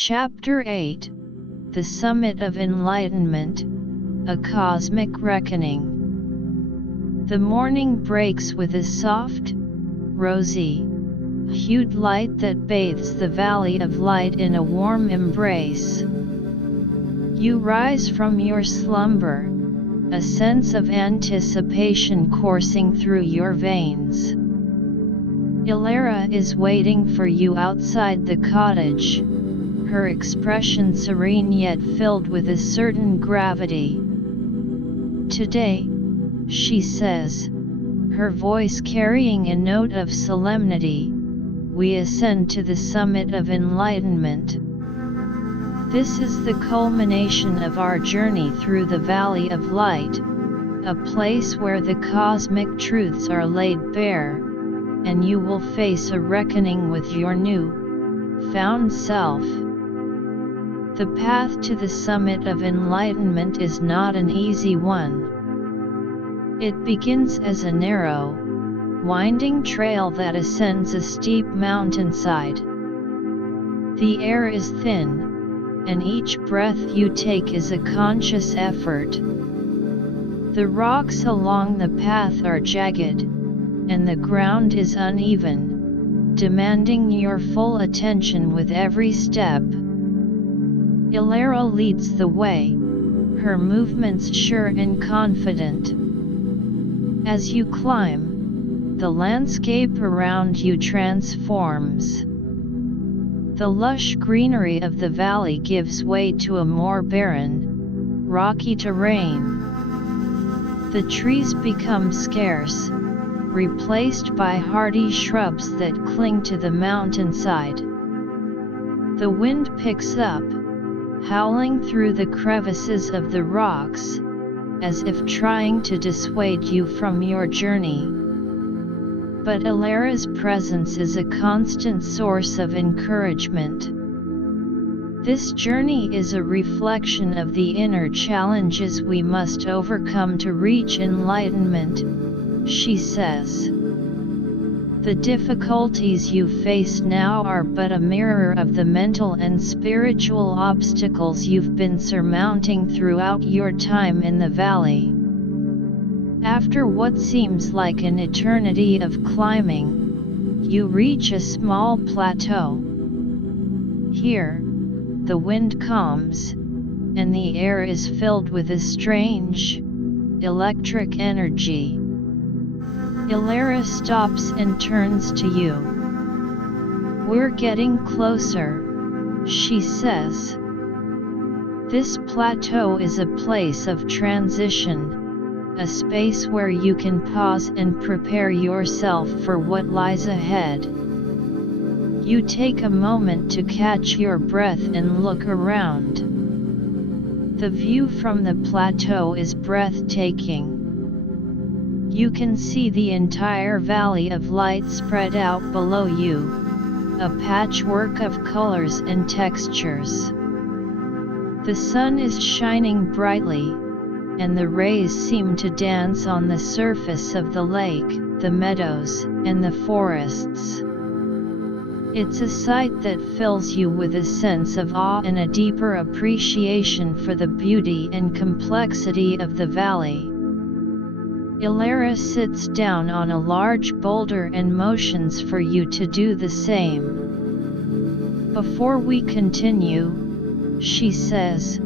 Chapter 8 The Summit of Enlightenment, a Cosmic Reckoning. The morning breaks with a soft, rosy, hued light that bathes the valley of light in a warm embrace. You rise from your slumber, a sense of anticipation coursing through your veins. Elara is waiting for you outside the cottage, her expression serene yet filled with a certain gravity. "Today," she says, her voice carrying a note of solemnity, "we ascend to the summit of enlightenment. This is the culmination of our journey through the Valley of Light, a place where the cosmic truths are laid bare, and you will face a reckoning with your new, found self." The path to the summit of enlightenment is not an easy one. It begins as a narrow, winding trail that ascends a steep mountainside. The air is thin, and each breath you take is a conscious effort. The rocks along the path are jagged, and the ground is uneven, demanding your full attention with every step. Elara leads the way, her movements sure and confident. As you climb, the landscape around you transforms. The lush greenery of the valley gives way to a more barren, rocky terrain. The trees become scarce, replaced by hardy shrubs that cling to the mountainside. The wind picks up, howling through the crevices of the rocks, as if trying to dissuade you from your journey. But Elara's presence is a constant source of encouragement. "This journey is a reflection of the inner challenges we must overcome to reach enlightenment," she says. "The difficulties you face now are but a mirror of the mental and spiritual obstacles you've been surmounting throughout your time in the valley." After what seems like an eternity of climbing, you reach a small plateau. Here, the wind calms, and the air is filled with a strange, electric energy. Elara stops and turns to you. "We're getting closer," she says. "This plateau is a place of transition, a space where you can pause and prepare yourself for what lies ahead." You take a moment to catch your breath and look around. The view from the plateau is breathtaking. You can see the entire Valley of Light spread out below you, a patchwork of colors and textures. The sun is shining brightly, and the rays seem to dance on the surface of the lake, the meadows, and the forests. It's a sight that fills you with a sense of awe and a deeper appreciation for the beauty and complexity of the valley. Elara sits down on a large boulder and motions for you to do the same. "Before we continue," she says,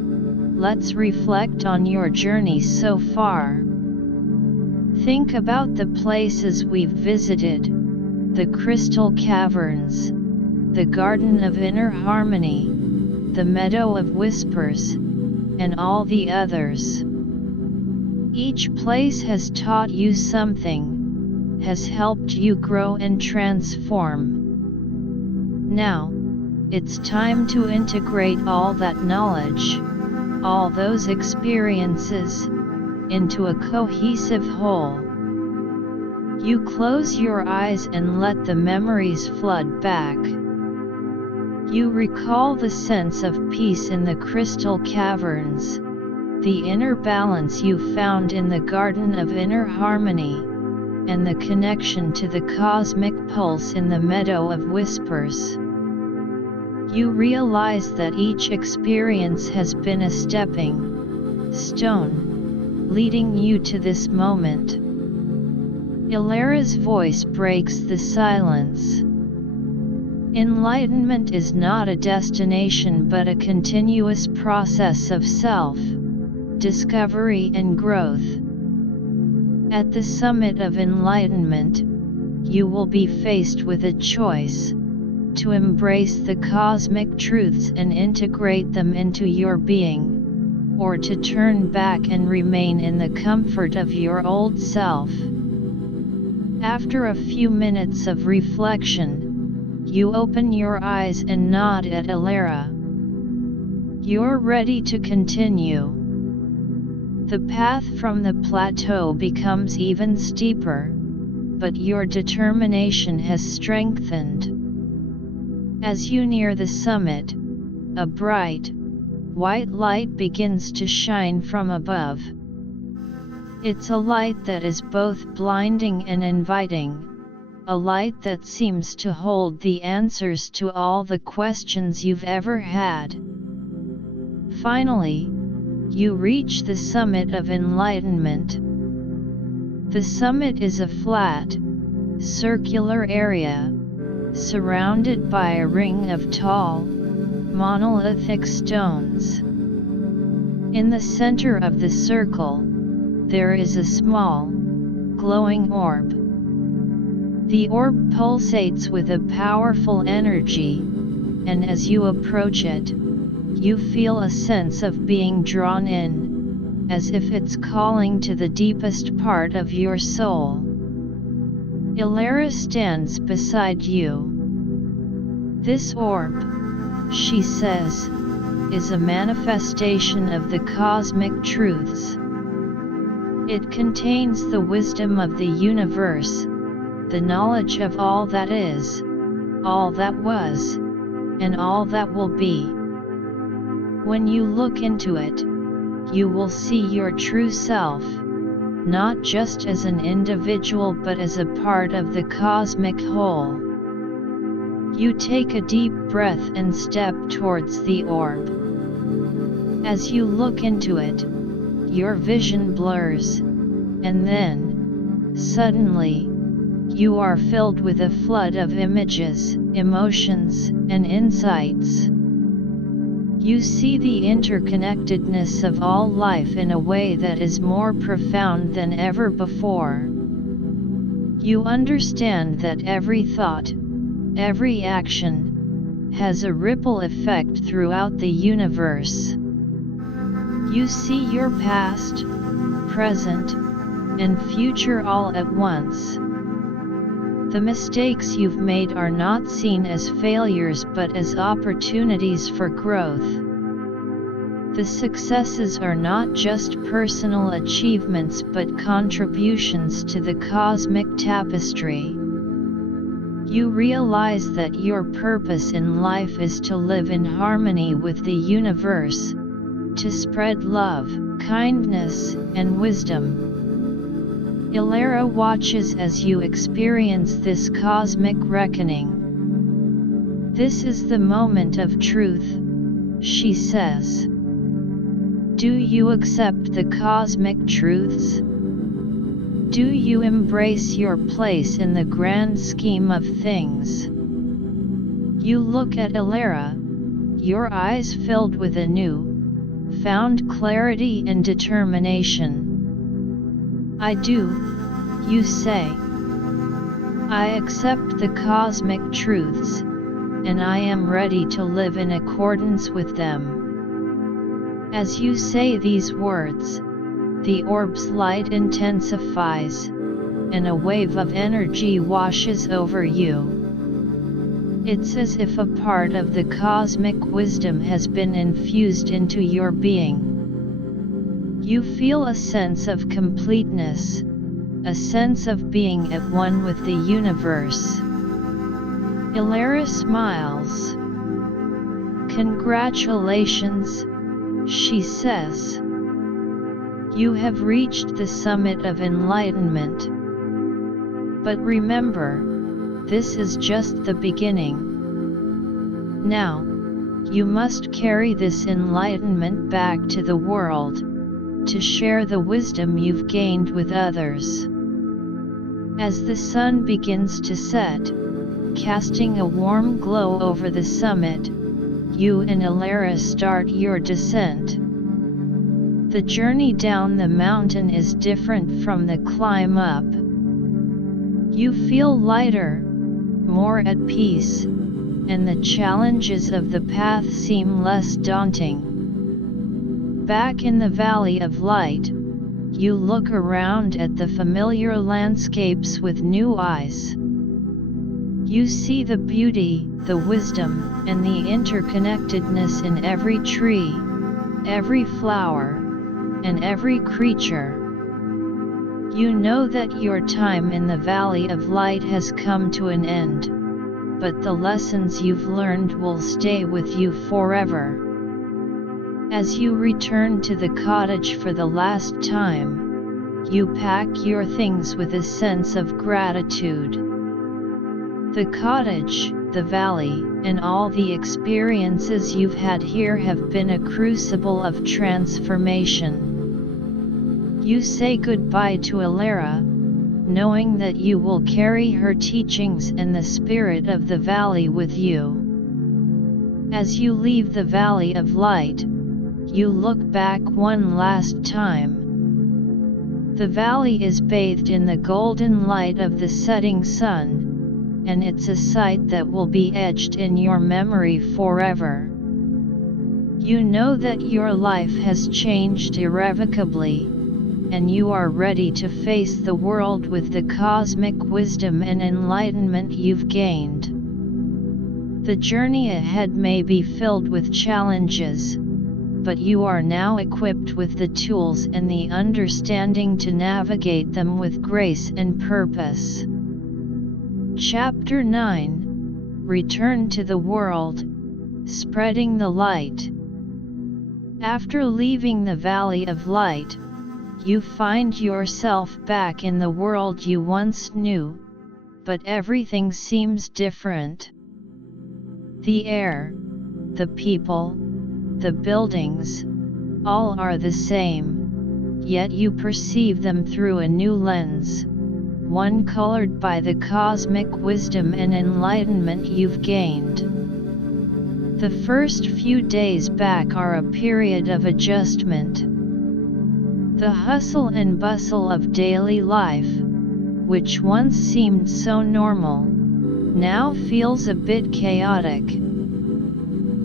"let's reflect on your journey so far. Think about the places we've visited, the crystal caverns, the garden of inner harmony, the meadow of whispers, and all the others. Each place has taught you something, has helped you grow and transform. Now, it's time to integrate all that knowledge, all those experiences, into a cohesive whole." You close your eyes and let the memories flood back. You recall the sense of peace in the crystal caverns, the inner balance you found in the garden of inner harmony, and the connection to the cosmic pulse in the meadow of whispers. You realize that each experience has been a stepping stone, leading you to this moment. Elara's voice breaks the silence. Enlightenment is not a destination but a continuous process of self-discovery and growth. At the summit of enlightenment, you will be faced with a choice: to embrace the cosmic truths and integrate them into your being, or to turn back and remain in the comfort of your old self. After a few minutes of reflection, you open your eyes and nod at Elara. You're ready to continue. The path from the plateau becomes even steeper, but your determination has strengthened. As you near the summit, a bright, white light begins to shine from above. It's a light that is both blinding and inviting, a light that seems to hold the answers to all the questions you've ever had. Finally, you reach the summit of enlightenment. The summit is a flat, circular area, surrounded by a ring of tall, monolithic stones. In the center of the circle, there is a small, glowing orb. The orb pulsates with a powerful energy, and as you approach it, you feel a sense of being drawn in, as if it's calling to the deepest part of your soul. Elara stands beside you. This orb, she says, is a manifestation of the cosmic truths. It contains the wisdom of the universe, the knowledge of all that is, all that was, and all that will be. When you look into it, you will see your true self, not just as an individual but as a part of the cosmic whole. You take a deep breath and step towards the orb. As you look into it, your vision blurs, and then, suddenly, you are filled with a flood of images, emotions, and insights. You see the interconnectedness of all life in a way that is more profound than ever before. You understand that every thought, every action, has a ripple effect throughout the universe. You see your past, present, and future all at once. The mistakes you've made are not seen as failures but as opportunities for growth. The successes are not just personal achievements but contributions to the cosmic tapestry. You realize that your purpose in life is to live in harmony with the universe, to spread love, kindness, and wisdom. Elara watches as you experience this cosmic reckoning. This is the moment of truth, she says. Do you accept the cosmic truths? Do you embrace your place in the grand scheme of things? You look at Elara, your eyes filled with a new-found clarity and determination. I do, you say. I accept the cosmic truths, and I am ready to live in accordance with them. As you say these words, the orb's light intensifies, and a wave of energy washes over you. It's as if a part of the cosmic wisdom has been infused into your being. You feel a sense of completeness, a sense of being at one with the universe. Elara smiles. Congratulations, she says. You have reached the summit of enlightenment. But remember, this is just the beginning. Now, You must carry this enlightenment back to the world, to share the wisdom you've gained with others. As the sun begins to set, casting a warm glow over the summit, you and Elara start your descent. The journey down the mountain is different from the climb up. You feel lighter, more at peace, and the challenges of the path seem less daunting. Back in the Valley of Light, you look around at the familiar landscapes with new eyes. You see the beauty, the wisdom, and the interconnectedness in every tree, every flower, and every creature. You know that your time in the Valley of Light has come to an end, but the lessons you've learned will stay with you forever. As you return to the cottage for the last time, you pack your things with a sense of gratitude. The cottage, the valley, and all the experiences you've had here have been a crucible of transformation. You say goodbye to Elara, knowing that you will carry her teachings and the spirit of the valley with you. As you leave the Valley of Light, you look back one last time. The valley is bathed in the golden light of the setting sun, and it's a sight that will be etched in your memory forever. You know that your life has changed irrevocably, and you are ready to face the world with the cosmic wisdom and enlightenment you've gained. The journey ahead may be filled with challenges, but you are now equipped with the tools and the understanding to navigate them with grace and purpose. Chapter 9: Return to the World, Spreading the Light. After leaving the Valley of Light, you find yourself back in the world you once knew, but everything seems different. The air, the people, the buildings, all are the same, yet you perceive them through a new lens, one colored by the cosmic wisdom and enlightenment you've gained. The first few days back are a period of adjustment. The hustle and bustle of daily life, which once seemed so normal, now feels a bit chaotic.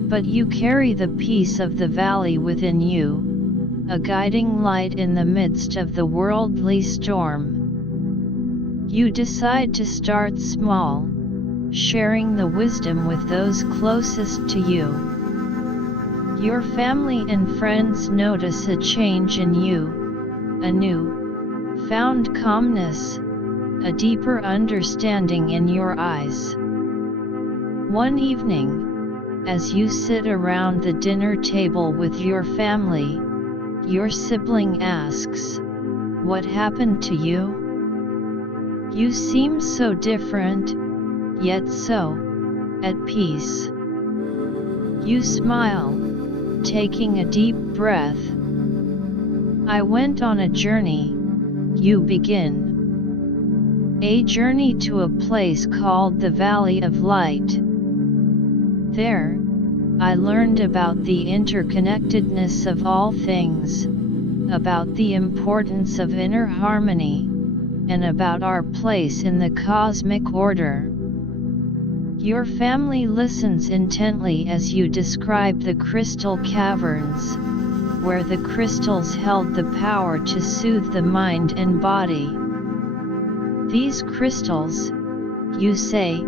But you carry the peace of the valley within you, a guiding light in the midst of the worldly storm. You decide to start small, sharing the wisdom with those closest to you. Your family and friends notice a change in you, a new, found calmness, a deeper understanding in your eyes. One evening, as you sit around the dinner table with your family, your sibling asks, "What happened to you? You seem so different, yet so at peace." You smile, taking a deep breath. "I went on a journey," you begin. "A journey to a place called the Valley of Light. There, I learned about the interconnectedness of all things, about the importance of inner harmony, and about our place in the cosmic order." Your family listens intently as you describe the crystal caverns, where the crystals held the power to soothe the mind and body. "These crystals," you say,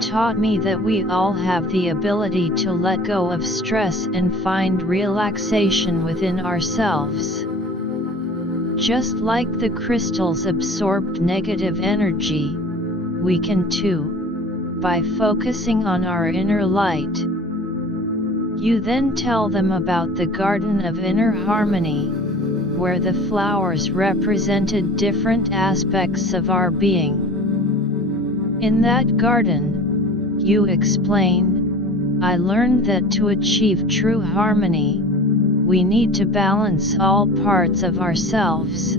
"taught me that we all have the ability to let go of stress and find relaxation within ourselves. Just like the crystals absorbed negative energy, we can too, by focusing on our inner light." You then tell them about the Garden of Inner Harmony, where the flowers represented different aspects of our being. "In that garden," you explain, I learned that to achieve true harmony, we need to balance all parts of ourselves,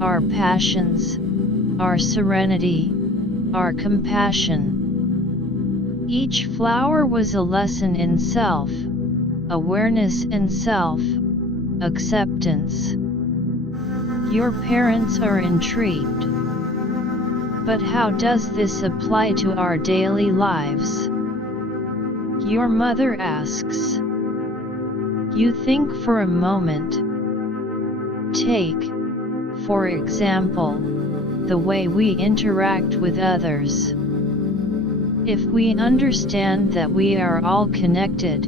our passions, our serenity, our compassion. Each flower was a lesson in self-awareness and self-acceptance. Your parents are intrigued. But how does this apply to our daily lives? Your mother asks. You think for a moment. Take, for example, the way we interact with others. If we understand that we are all connected,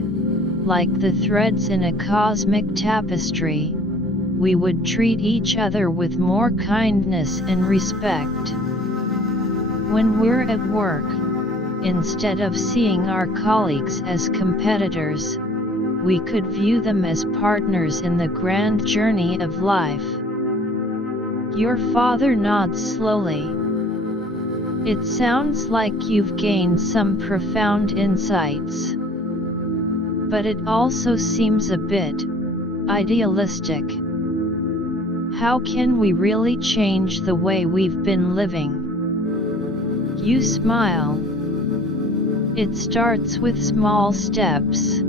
like the threads in a cosmic tapestry, we would treat each other with more kindness and respect. When we're at work, instead of seeing our colleagues as competitors, we could view them as partners in the grand journey of life. Your father nods slowly. It sounds like you've gained some profound insights. But it also seems a bit idealistic. How can we really change the way we've been living? You smile. It starts with small steps.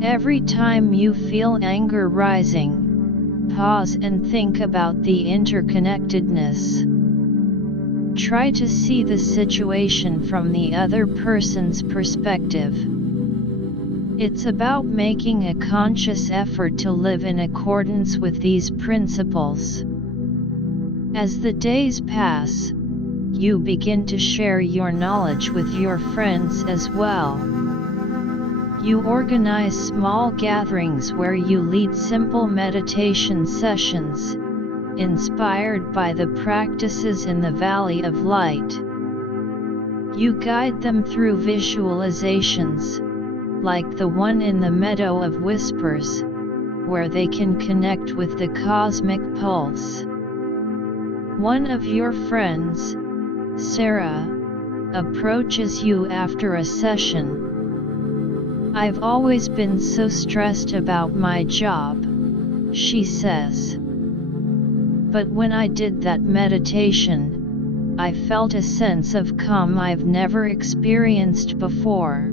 Every time you feel anger rising, pause and think about the interconnectedness. Try to see the situation from the other person's perspective. It's about making a conscious effort to live in accordance with these principles. As the days pass, you begin to share your knowledge with your friends as well. You organize small gatherings where you lead simple meditation sessions, inspired by the practices in the Valley of Light. You guide them through visualizations, like the one in the Meadow of Whispers, where they can connect with the cosmic pulse. One of your friends, Sarah, approaches you after a session. I've always been so stressed about my job, she says. But when I did that meditation, I felt a sense of calm I've never experienced before.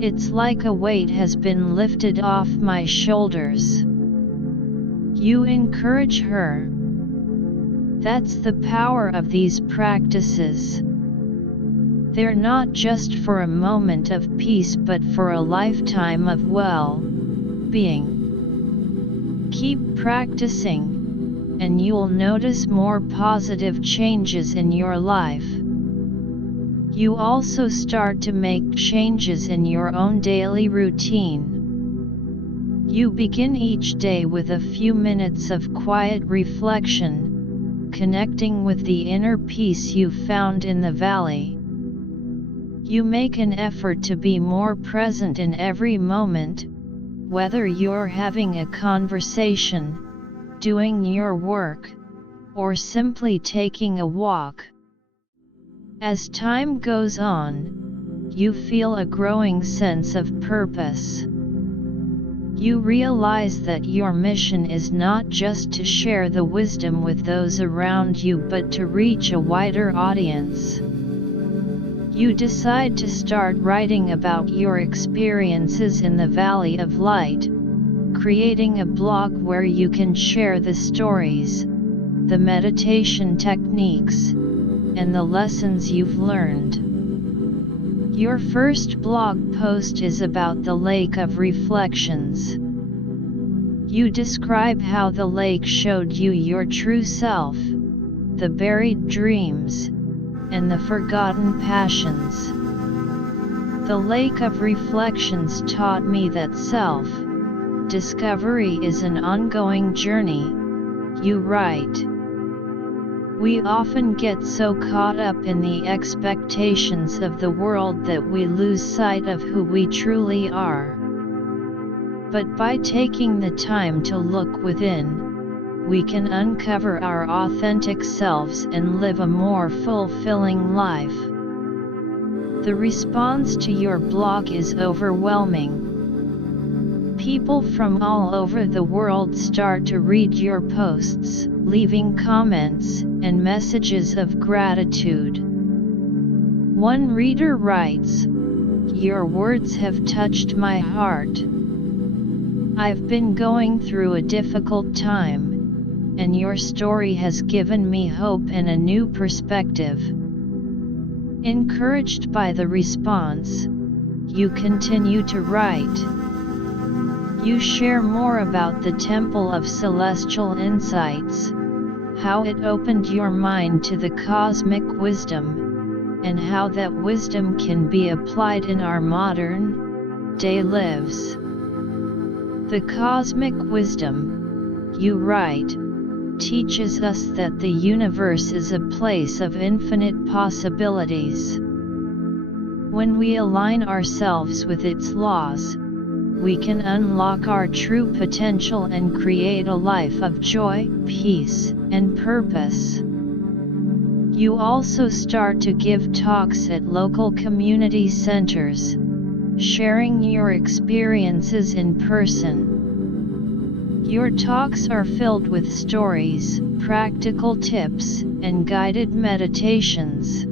It's like a weight has been lifted off my shoulders. You encourage her. That's the power of these practices. They're not just for a moment of peace but for a lifetime of well-being. Keep practicing, and you'll notice more positive changes in your life. You also start to make changes in your own daily routine. You begin each day with a few minutes of quiet reflection, connecting with the inner peace you found in the valley. You make an effort to be more present in every moment, whether you're having a conversation, doing your work, or simply taking a walk. As time goes on, you feel a growing sense of purpose. You realize that your mission is not just to share the wisdom with those around you but to reach a wider audience. You decide to start writing about your experiences in the Valley of Light, creating a blog where you can share the stories, the meditation techniques, and the lessons you've learned. Your first blog post is about the Lake of Reflections. You describe how the lake showed you your true self, the buried dreams, and the forgotten passions. The Lake of Reflections taught me that self-discovery is an ongoing journey, you write. We often get so caught up in the expectations of the world that we lose sight of who we truly are. But by taking the time to look within, we can uncover our authentic selves and live a more fulfilling life. The response to your blog is overwhelming. People from all over the world start to read your posts, leaving comments and messages of gratitude. One reader writes, "Your words have touched my heart. I've been going through a difficult time, and your story has given me hope and a new perspective." Encouraged by the response, you continue to write. You share more about the Temple of Celestial Insights, how it opened your mind to the cosmic wisdom, and how that wisdom can be applied in our modern-day lives. The cosmic wisdom, you write, teaches us that the universe is a place of infinite possibilities. When we align ourselves with its laws, we can unlock our true potential and create a life of joy, peace, and purpose. You also start to give talks at local community centers, sharing your experiences in person. Your talks are filled with stories, practical tips, and guided meditations.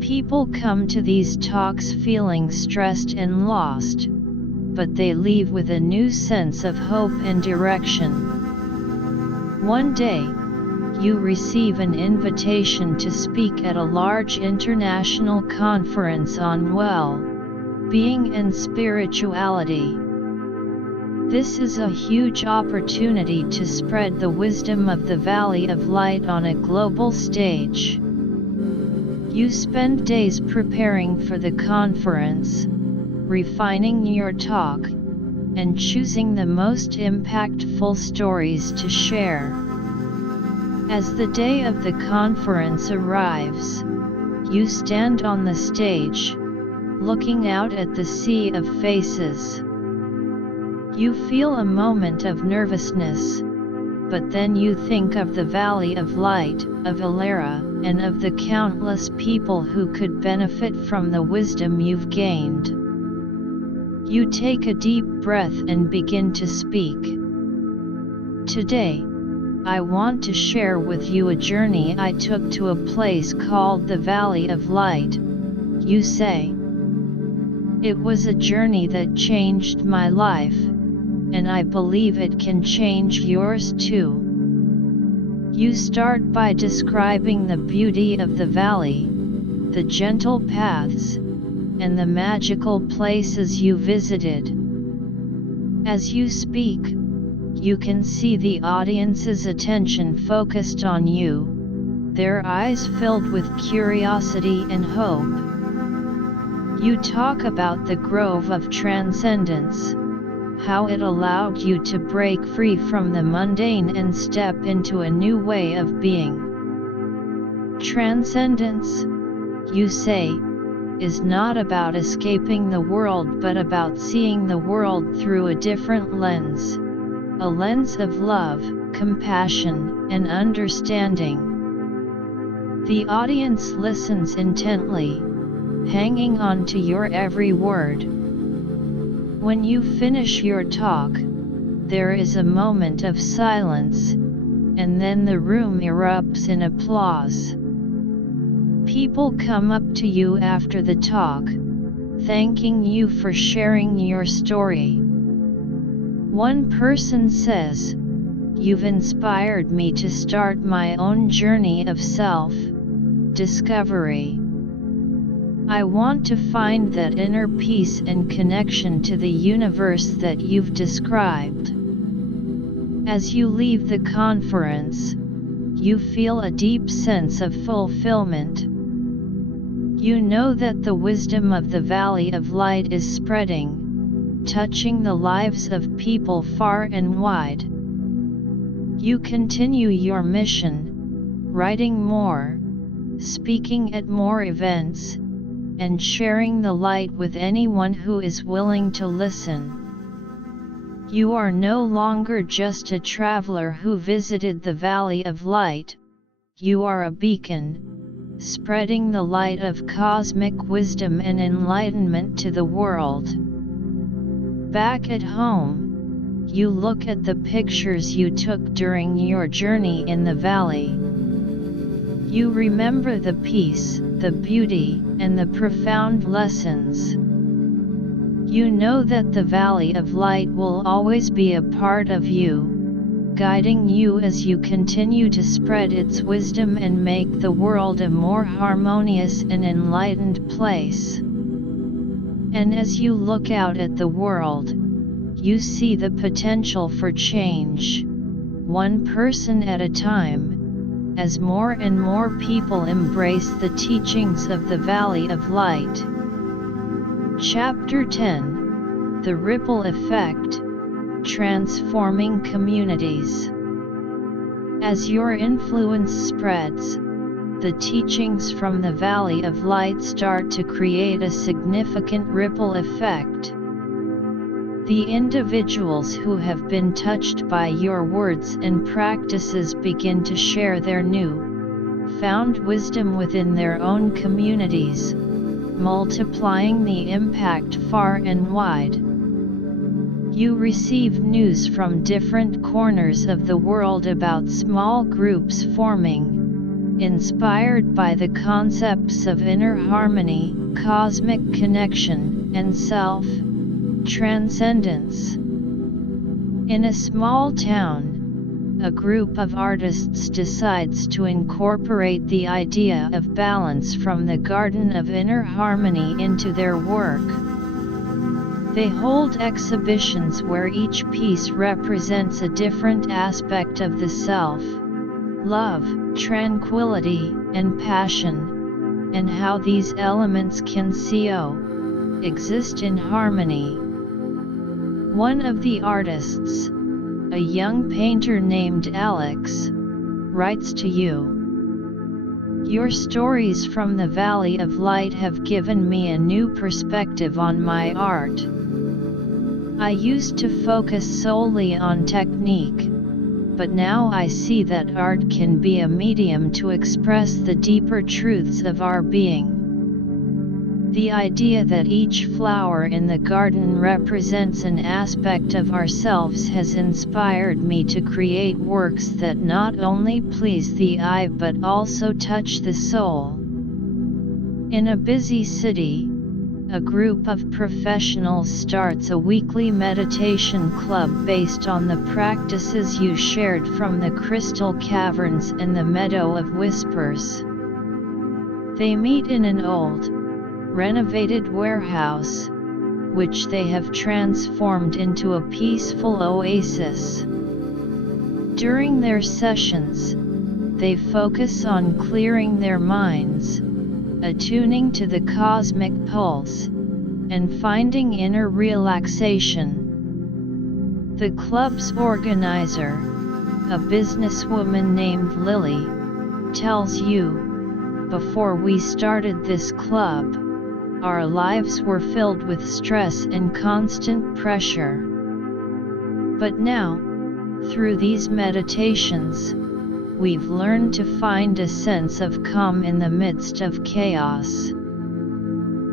People come to these talks feeling stressed and lost, but they leave with a new sense of hope and direction. One day, you receive an invitation to speak at a large international conference on well-being and spirituality. This is a huge opportunity to spread the wisdom of the Valley of Light on a global stage. You spend days preparing for the conference, refining your talk, and choosing the most impactful stories to share. As the day of the conference arrives, you stand on the stage, looking out at the sea of faces. You feel a moment of nervousness, but then you think of the Valley of Light, of Elara, and of the countless people who could benefit from the wisdom you've gained. You take a deep breath and begin to speak. Today, I want to share with you a journey I took to a place called the Valley of Light, you say. It was a journey that changed my life, and I believe it can change yours too. You start by describing the beauty of the valley, the gentle paths, and the magical places you visited. As you speak, you can see the audience's attention focused on you, their eyes filled with curiosity and hope. You talk about the grove of transcendence, how it allowed you to break free from the mundane and step into a new way of being. Transcendence, you say, is not about escaping the world but about seeing the world through a different lens, a lens of love, compassion, and understanding. The audience listens intently, hanging on to your every word. When you finish your talk, there is a moment of silence, and then the room erupts in applause. People come up to you after the talk, thanking you for sharing your story. One person says, "You've inspired me to start my own journey of self-discovery. I want to find that inner peace and connection to the universe that you've described." As you leave the conference, you feel a deep sense of fulfillment. You know that the wisdom of the Valley of Light is spreading, touching the lives of people far and wide. You continue your mission, writing more, speaking at more events, and sharing the light with anyone who is willing to listen. You are no longer just a traveler who visited the Valley of Light, you are a beacon, spreading the light of cosmic wisdom and enlightenment to the world. Back at home, you look at the pictures you took during your journey in the valley. You remember the peace, the beauty, and the profound lessons. You know that the Valley of Light will always be a part of you, guiding you as you continue to spread its wisdom and make the world a more harmonious and enlightened place. And as you look out at the world, you see the potential for change, one person at a time, as more and more people embrace the teachings of the Valley of Light. Chapter 10: The Ripple Effect, Transforming Communities. As your influence spreads, the teachings from the Valley of Light start to create a significant ripple effect. The individuals who have been touched by your words and practices begin to share their new-found wisdom within their own communities, multiplying the impact far and wide. You receive news from different corners of the world about small groups forming, inspired by the concepts of inner harmony, cosmic connection, and self-transcendence. In a small town, a group of artists decides to incorporate the idea of balance from the Garden of Inner Harmony into their work. They hold exhibitions where each piece represents a different aspect of the self: love, tranquility, and passion, and how these elements can coexist in harmony. One of the artists, a young painter named Alex, writes to you, "Your stories from the Valley of Light have given me a new perspective on my art. I used to focus solely on technique, but now I see that art can be a medium to express the deeper truths of our being. The idea that each flower in the garden represents an aspect of ourselves has inspired me to create works that not only please the eye but also touch the soul." In a busy city, a group of professionals starts a weekly meditation club based on the practices you shared from the crystal caverns and the meadow of whispers. They meet in an old, renovated warehouse, which they have transformed into a peaceful oasis. During their sessions, they focus on clearing their minds, attuning to the cosmic pulse, and finding inner relaxation. The club's organizer, a businesswoman named Lily, tells you, "Before we started this club, our lives were filled with stress and constant pressure. But now, through these meditations, we've learned to find a sense of calm in the midst of chaos."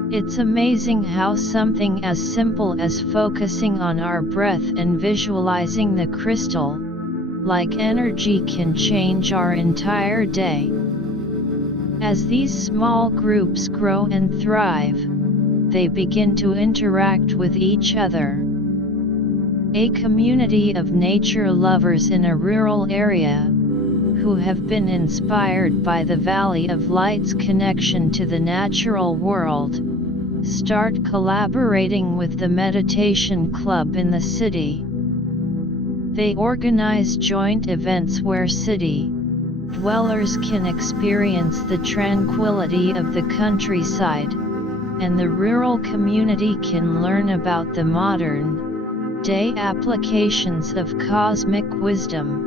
It's amazing how something as simple as focusing on our breath and visualizing the crystal-like energy can change our entire day. As these small groups grow and thrive, they begin to interact with each other. A community of nature lovers in a rural area, who have been inspired by the Valley of Light's connection to the natural world, start collaborating with the meditation club in the city. They organize joint events where city dwellers can experience the tranquility of the countryside, and the rural community can learn about the modern-day applications of cosmic wisdom.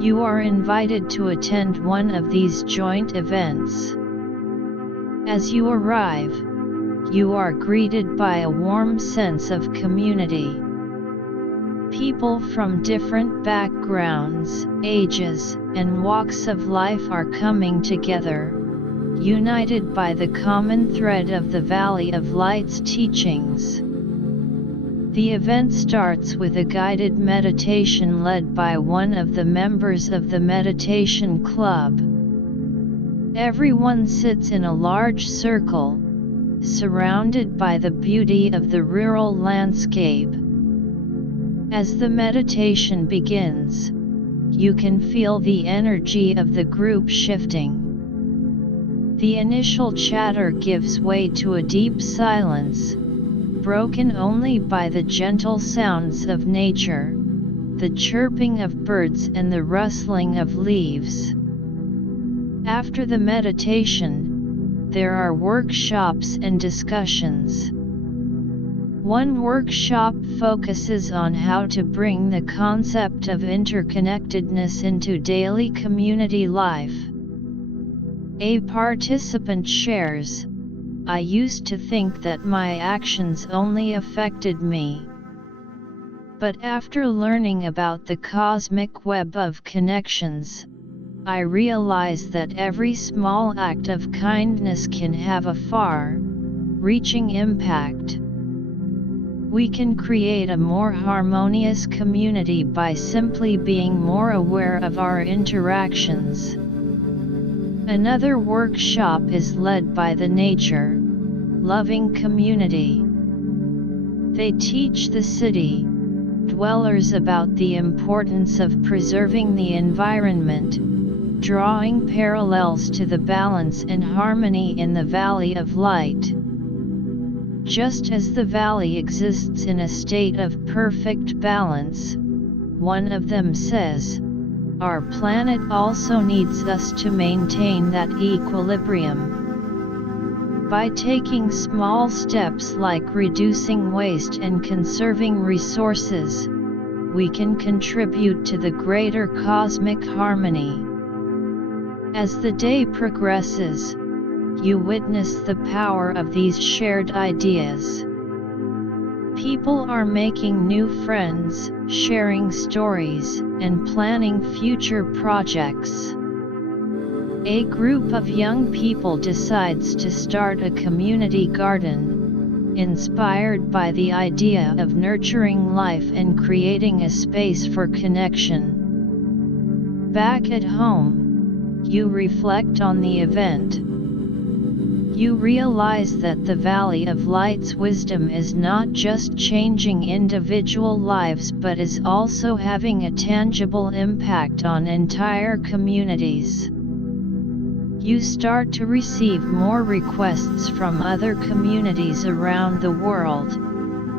You are invited to attend one of these joint events. As you arrive, you are greeted by a warm sense of community. People from different backgrounds, ages, and walks of life are coming together, united by the common thread of the Valley of Light's teachings. The event starts with a guided meditation led by one of the members of the meditation club. Everyone sits in a large circle, surrounded by the beauty of the rural landscape. As the meditation begins, you can feel the energy of the group shifting. The initial chatter gives way to a deep silence, broken only by the gentle sounds of nature, the chirping of birds and the rustling of leaves. After the meditation, there are workshops and discussions. One workshop focuses on how to bring the concept of interconnectedness into daily community life. A participant shares, "I used to think that my actions only affected me. But after learning about the cosmic web of connections, I realize that every small act of kindness can have a far-reaching impact. We can create a more harmonious community by simply being more aware of our interactions." Another workshop is led by the nature-loving community. They teach the city dwellers about the importance of preserving the environment, drawing parallels to the balance and harmony in the Valley of Light. Just as the valley exists in a state of perfect balance, one of them says, our planet also needs us to maintain that equilibrium. By taking small steps like reducing waste and conserving resources, we can contribute to the greater cosmic harmony. As the day progresses, you witness the power of these shared ideas. People are making new friends, sharing stories, and planning future projects. A group of young people decides to start a community garden, inspired by the idea of nurturing life and creating a space for connection. Back at home, you reflect on the event. You realize that the Valley of Light's wisdom is not just changing individual lives but is also having a tangible impact on entire communities. You start to receive more requests from other communities around the world,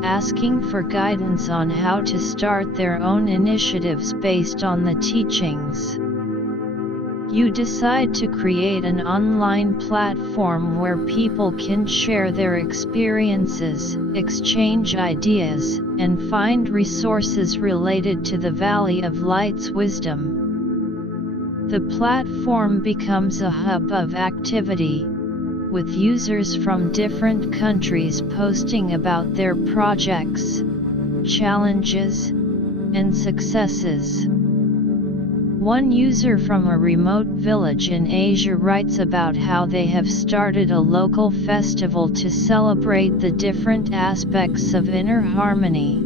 asking for guidance on how to start their own initiatives based on the teachings. You decide to create an online platform where people can share their experiences, exchange ideas, and find resources related to the Valley of Light's wisdom. The platform becomes a hub of activity, with users from different countries posting about their projects, challenges, and successes. One user from a remote village in Asia writes about how they have started a local festival to celebrate the different aspects of inner harmony.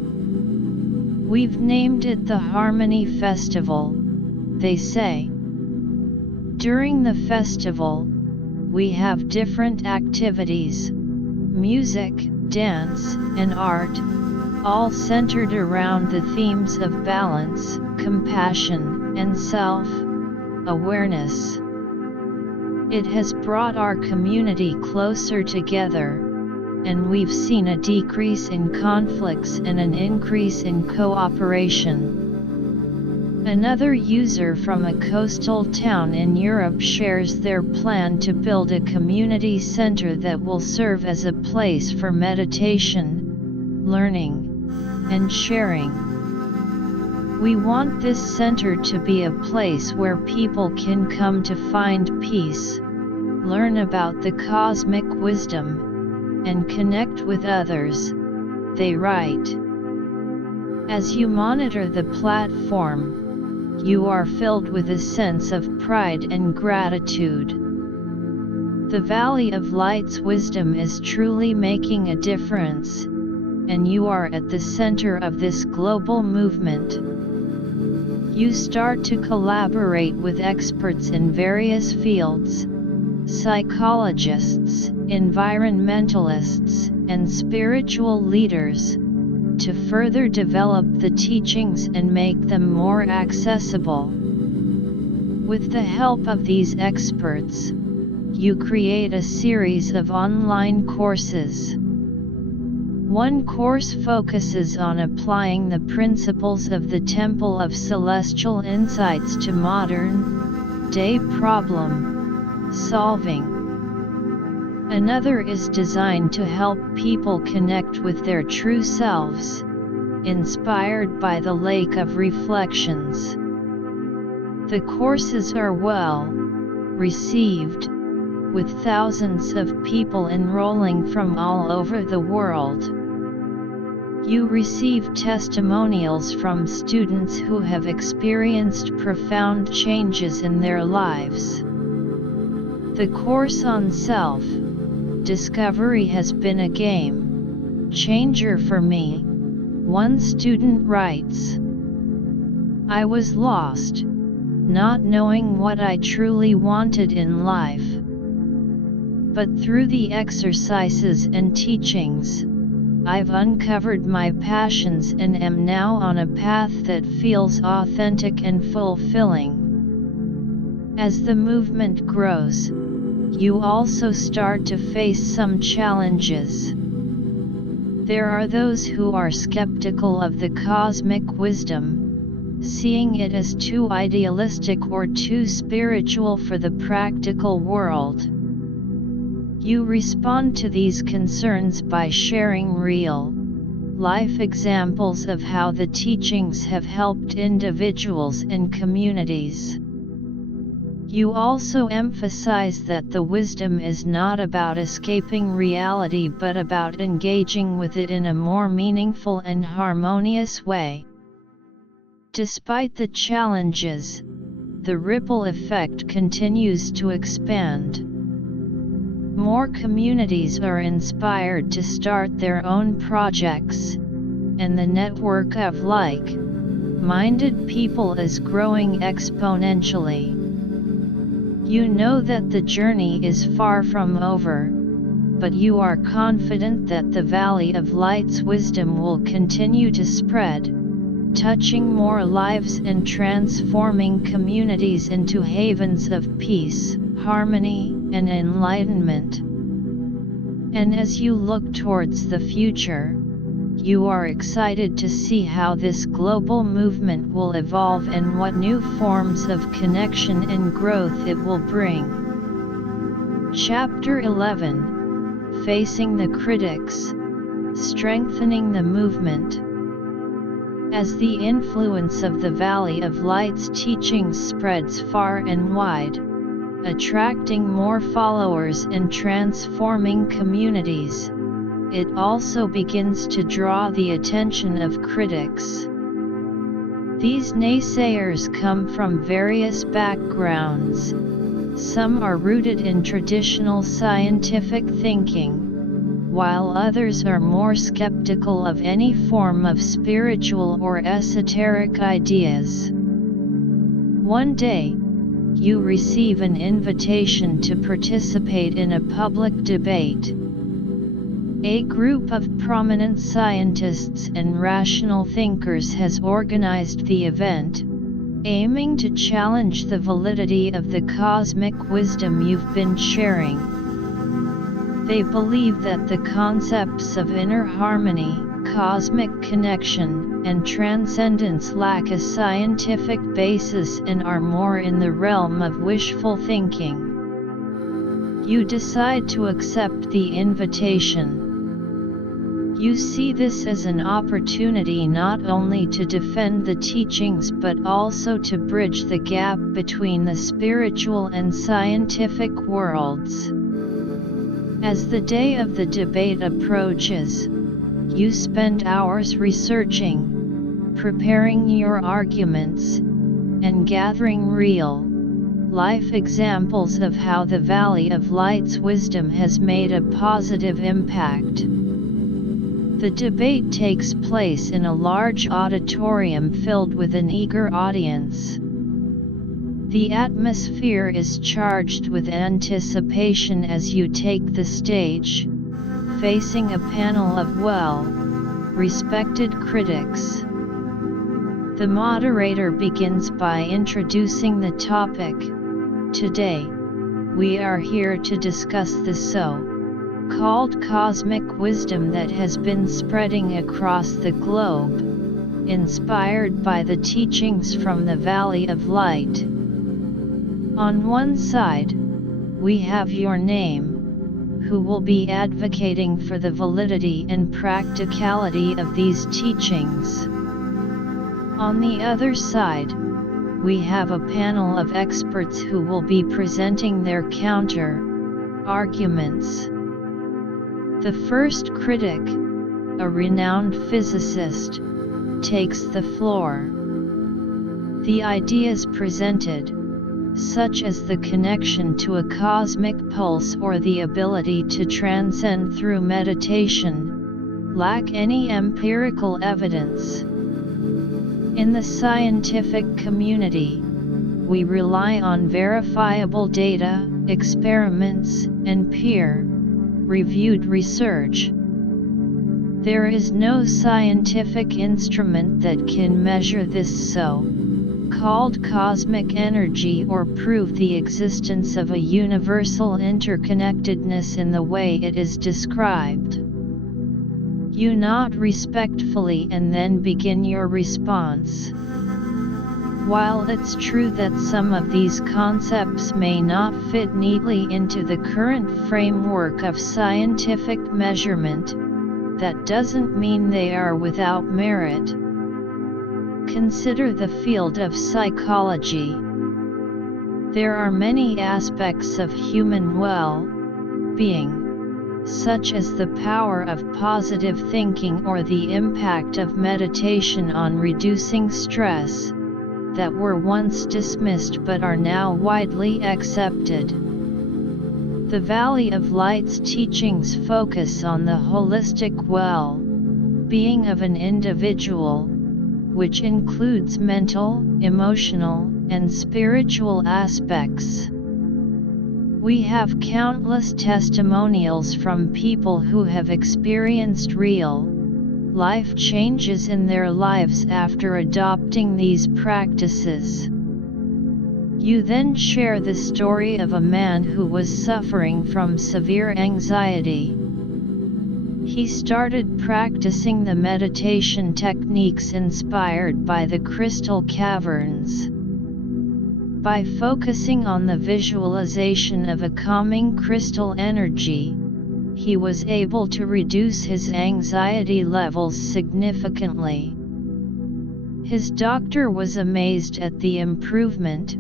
We've named it the Harmony Festival, they say. During the festival, we have different activities, music, dance, and art, all centered around the themes of balance, compassion, and self-awareness. It has brought our community closer together, and we've seen a decrease in conflicts and an increase in cooperation. Another user from a coastal town in Europe shares their plan to build a community center that will serve as a place for meditation, learning, and sharing. We want this center to be a place where people can come to find peace, learn about the cosmic wisdom, and connect with others, they write. As you monitor the platform, you are filled with a sense of pride and gratitude. The Valley of Light's wisdom is truly making a difference, and you are at the center of this global movement. You start to collaborate with experts in various fields, psychologists, environmentalists, and spiritual leaders, to further develop the teachings and make them more accessible. With the help of these experts, you create a series of online courses. One course focuses on applying the principles of the Temple of Celestial Insights to modern-day problem solving. Another is designed to help people connect with their true selves, inspired by the Lake of Reflections. The courses are well received, with thousands of people enrolling from all over the world. You receive testimonials from students who have experienced profound changes in their lives. The course on self-discovery has been a game changer for me, one student writes. I was lost, not knowing what I truly wanted in life. But through the exercises and teachings, I've uncovered my passions and am now on a path that feels authentic and fulfilling. As the movement grows, you also start to face some challenges. There are those who are skeptical of the cosmic wisdom, seeing it as too idealistic or too spiritual for the practical world. You respond to these concerns by sharing real-life examples of how the teachings have helped individuals and communities. You also emphasize that the wisdom is not about escaping reality but about engaging with it in a more meaningful and harmonious way. Despite the challenges, the ripple effect continues to expand. More communities are inspired to start their own projects, and the network of like-minded people is growing exponentially. You know that the journey is far from over, but you are confident that the Valley of Light's wisdom will continue to spread, touching more lives and transforming communities into havens of peace, harmony, and enlightenment. And as you look towards the future, you are excited to see how this global movement will evolve and what new forms of connection and growth it will bring. Chapter 11: Facing the Critics, Strengthening the Movement. As the influence of the Valley of Light's teachings spreads far and wide, attracting more followers and transforming communities, it also begins to draw the attention of critics. These naysayers come from various backgrounds. Some are rooted in traditional scientific thinking, while others are more skeptical of any form of spiritual or esoteric ideas. One day, you receive an invitation to participate in a public debate. A group of prominent scientists and rational thinkers has organized the event, aiming to challenge the validity of the cosmic wisdom you've been sharing. They believe that the concepts of inner harmony, cosmic connection, and transcendence lack a scientific basis and are more in the realm of wishful thinking. You decide to accept the invitation. You see this as an opportunity not only to defend the teachings but also to bridge the gap between the spiritual and scientific worlds. As the day of the debate approaches, you spend hours researching, preparing your arguments, and gathering real life examples of how the Valley of Light's wisdom has made a positive impact. The debate takes place in a large auditorium filled with an eager audience. The atmosphere is charged with anticipation as you take the stage, facing a panel of well-respected critics. The moderator begins by introducing the topic. Today, we are here to discuss the so-called cosmic wisdom that has been spreading across the globe, inspired by the teachings from the Valley of Light. On one side, we have your name, who will be advocating for the validity and practicality of these teachings. On the other side, we have a panel of experts who will be presenting their counter-arguments. The first critic, a renowned physicist, takes the floor. The ideas presented, such as the connection to a cosmic pulse or the ability to transcend through meditation, lack any empirical evidence. In the scientific community, we rely on verifiable data, experiments, and peer-reviewed research. There is no scientific instrument that can measure this so-called cosmic energy or prove the existence of a universal interconnectedness in the way it is described. You nod respectfully and then begin your response. While it's true that some of these concepts may not fit neatly into the current framework of scientific measurement, that doesn't mean they are without merit. Consider the field of psychology. There are many aspects of human well-being, such as the power of positive thinking or the impact of meditation on reducing stress, that were once dismissed but are now widely accepted. The Valley of Light's teachings focus on the holistic well-being of an individual, which includes mental, emotional, and spiritual aspects. We have countless testimonials from people who have experienced real life changes in their lives after adopting these practices. You then share the story of a man who was suffering from severe anxiety. He started practicing the meditation techniques inspired by the crystal caverns. By focusing on the visualization of a calming crystal energy, he was able to reduce his anxiety levels significantly. His doctor was amazed at the improvement,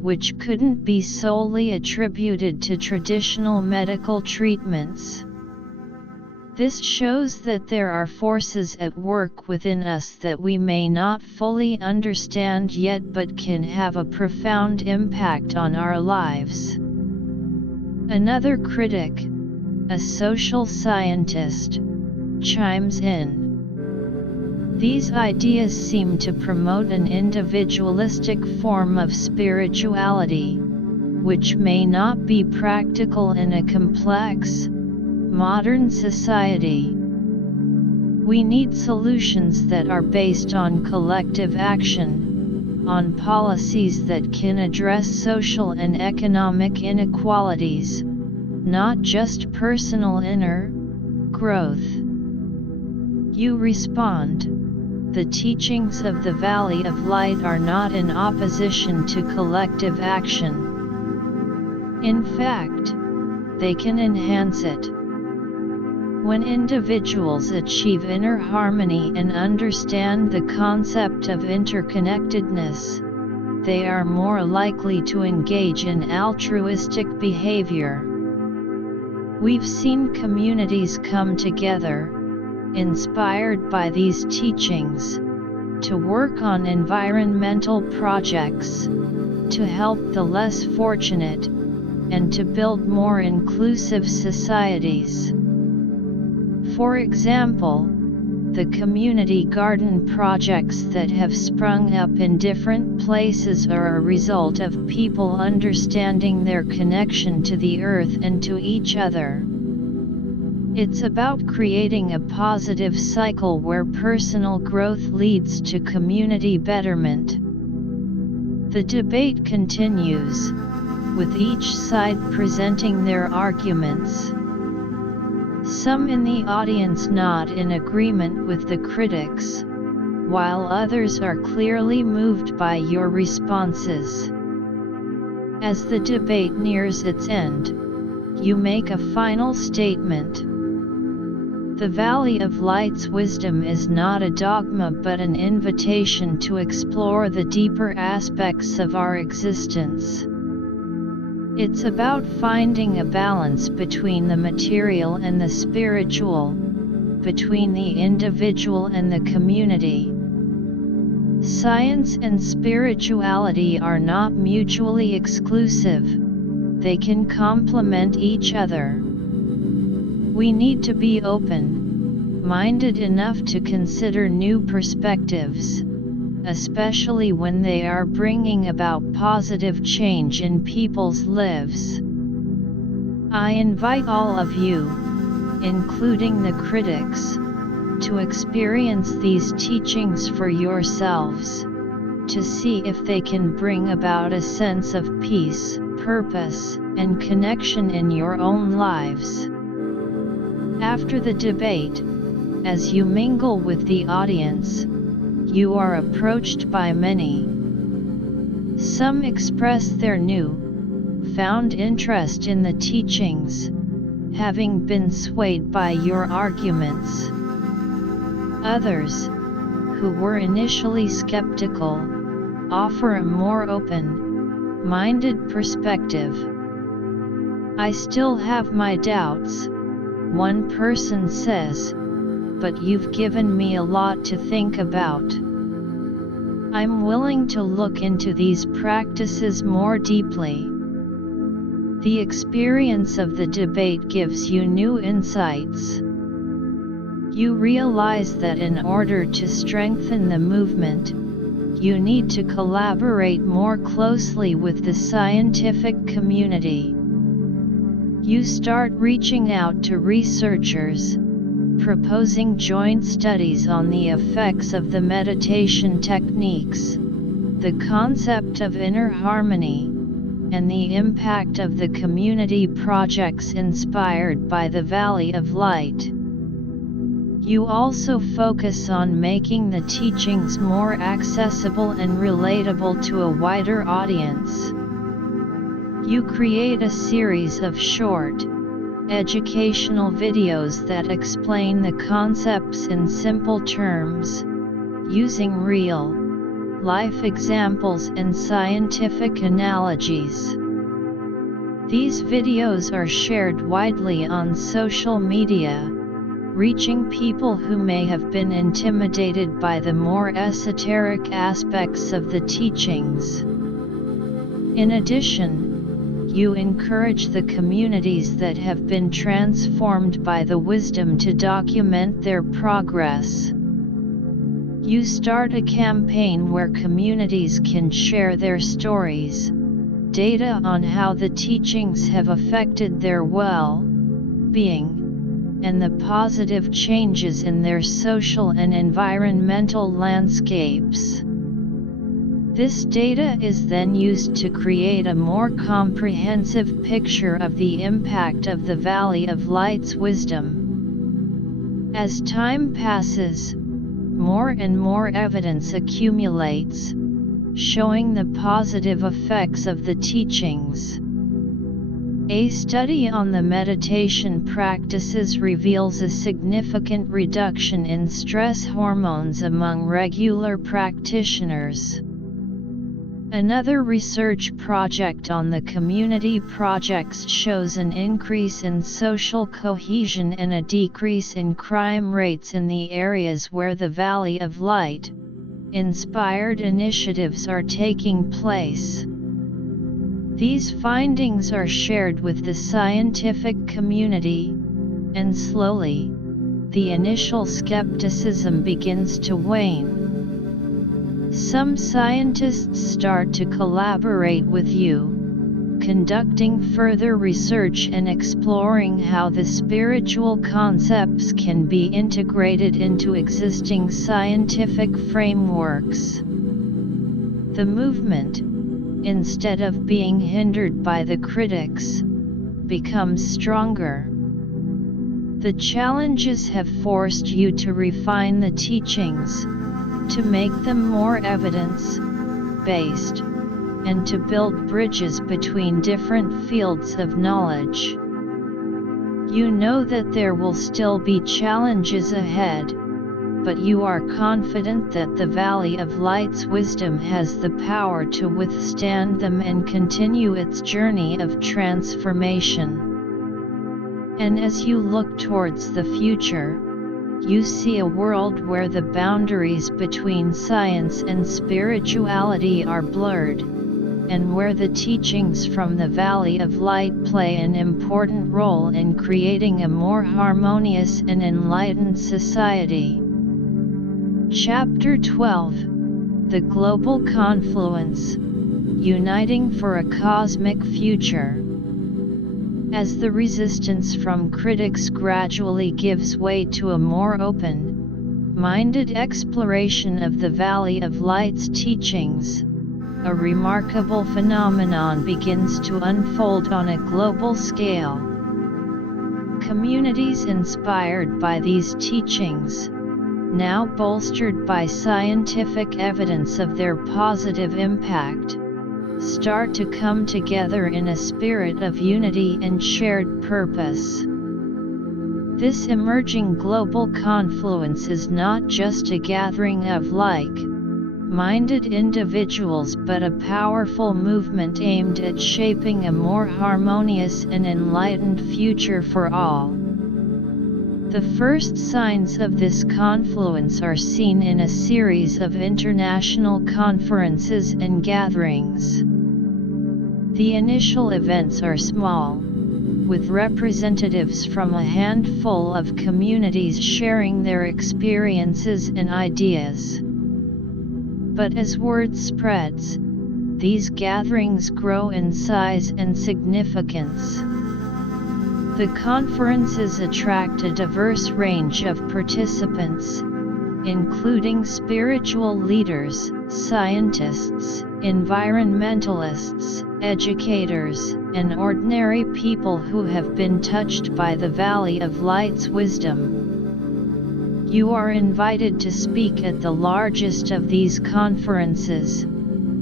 which couldn't be solely attributed to traditional medical treatments. This shows that there are forces at work within us that we may not fully understand yet but can have a profound impact on our lives. Another critic, a social scientist, chimes in. These ideas seem to promote an individualistic form of spirituality, which may not be practical in a complex, modern society. We need solutions that are based on collective action, on policies that can address social and economic inequalities, not just personal inner growth. You respond, the teachings of the Valley of Light are not in opposition to collective action. In fact, they can enhance it. When individuals achieve inner harmony and understand the concept of interconnectedness, they are more likely to engage in altruistic behavior. We've seen communities come together, inspired by these teachings, to work on environmental projects, to help the less fortunate, and to build more inclusive societies. For example, the community garden projects that have sprung up in different places are a result of people understanding their connection to the earth and to each other. It's about creating a positive cycle where personal growth leads to community betterment. The debate continues, with each side presenting their arguments. Some in the audience nod in agreement with the critics, while others are clearly moved by your responses. As the debate nears its end, you make a final statement. The Valley of Light's wisdom is not a dogma but an invitation to explore the deeper aspects of our existence. It's about finding a balance between the material and the spiritual, between the individual and the community. Science and spirituality are not mutually exclusive, they can complement each other. We need to be open-minded enough to consider new perspectives, especially when they are bringing about positive change in people's lives. I invite all of you, including the critics, to experience these teachings for yourselves, to see if they can bring about a sense of peace, purpose, and connection in your own lives. After the debate, as you mingle with the audience, you are approached by many. Some express their new-found interest in the teachings, having been swayed by your arguments. Others, who were initially skeptical, offer a more open-minded perspective. I still have my doubts, one person says, but you've given me a lot to think about. I'm willing to look into these practices more deeply. The experience of the debate gives you new insights. You realize that in order to strengthen the movement, you need to collaborate more closely with the scientific community. You start reaching out to researchers, proposing joint studies on the effects of the meditation techniques, the concept of inner harmony, and the impact of the community projects inspired by the Valley of Light. You also focus on making the teachings more accessible and relatable to a wider audience. You create a series of short, educational videos that explain the concepts in simple terms, using real-life examples and scientific analogies. These videos are shared widely on social media, reaching people who may have been intimidated by the more esoteric aspects of the teachings. In addition, you encourage the communities that have been transformed by the wisdom to document their progress. You start a campaign where communities can share their stories, data on how the teachings have affected their well-being, and the positive changes in their social and environmental landscapes. This data is then used to create a more comprehensive picture of the impact of the Valley of Light's wisdom. As time passes, more and more evidence accumulates, showing the positive effects of the teachings. A study on the meditation practices reveals a significant reduction in stress hormones among regular practitioners. Another research project on the community projects shows an increase in social cohesion and a decrease in crime rates in the areas where the Valley of Light inspired initiatives are taking place. These findings are shared with the scientific community, and slowly, the initial skepticism begins to wane. Some scientists start to collaborate with you, conducting further research and exploring how the spiritual concepts can be integrated into existing scientific frameworks. The movement, instead of being hindered by the critics, becomes stronger. The challenges have forced you to refine the teachings, to make them more evidence-based, and to build bridges between different fields of knowledge. You know that there will still be challenges ahead, but you are confident that the Valley of Light's wisdom has the power to withstand them and continue its journey of transformation. And as you look towards the future, you see a world where the boundaries between science and spirituality are blurred, and where the teachings from the Valley of Light play an important role in creating a more harmonious and enlightened society. Chapter 12: The Global Confluence, Uniting for a Cosmic Future. As the resistance from critics gradually gives way to a more open-minded exploration of the Valley of Light's teachings, a remarkable phenomenon begins to unfold on a global scale. Communities inspired by these teachings, now bolstered by scientific evidence of their positive impact, start to come together in a spirit of unity and shared purpose. This emerging global confluence is not just a gathering of like-minded individuals but a powerful movement aimed at shaping a more harmonious and enlightened future for all. The first signs of this confluence are seen in a series of international conferences and gatherings. The initial events are small, with representatives from a handful of communities sharing their experiences and ideas. But as word spreads, these gatherings grow in size and significance. The conferences attract a diverse range of participants, including spiritual leaders, scientists, environmentalists, educators, and ordinary people who have been touched by the Valley of Light's wisdom. You are invited to speak at the largest of these conferences,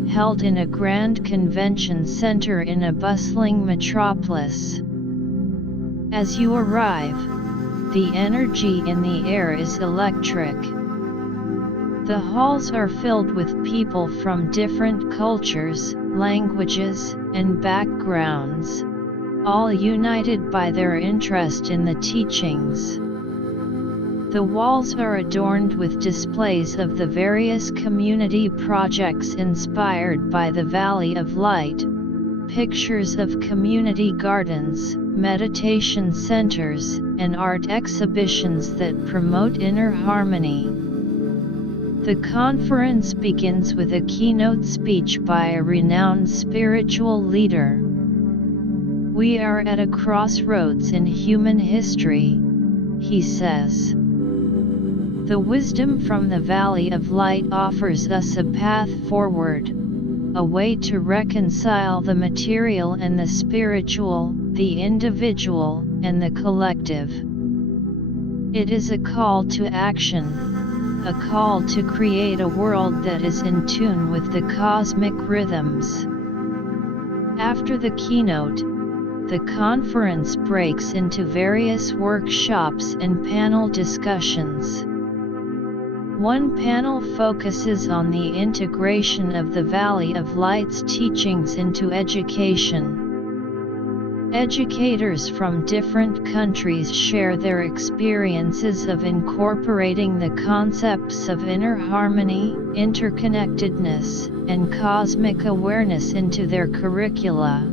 held in a grand convention center in a bustling metropolis. As you arrive, the energy in the air is electric. The halls are filled with people from different cultures, languages, and backgrounds, all united by their interest in the teachings. The walls are adorned with displays of the various community projects inspired by the Valley of Light, pictures of community gardens, meditation centers, and art exhibitions that promote inner harmony. The conference begins with a keynote speech by a renowned spiritual leader. "We are at a crossroads in human history," he says. "The wisdom from the Valley of Light offers us a path forward, a way to reconcile the material and the spiritual, the individual and the collective. It is a call to action, a call to create a world that is in tune with the cosmic rhythms." After the keynote, the conference breaks into various workshops and panel discussions. One panel focuses on the integration of the Valley of Light's teachings into education. Educators from different countries share their experiences of incorporating the concepts of inner harmony, interconnectedness, and cosmic awareness into their curricula.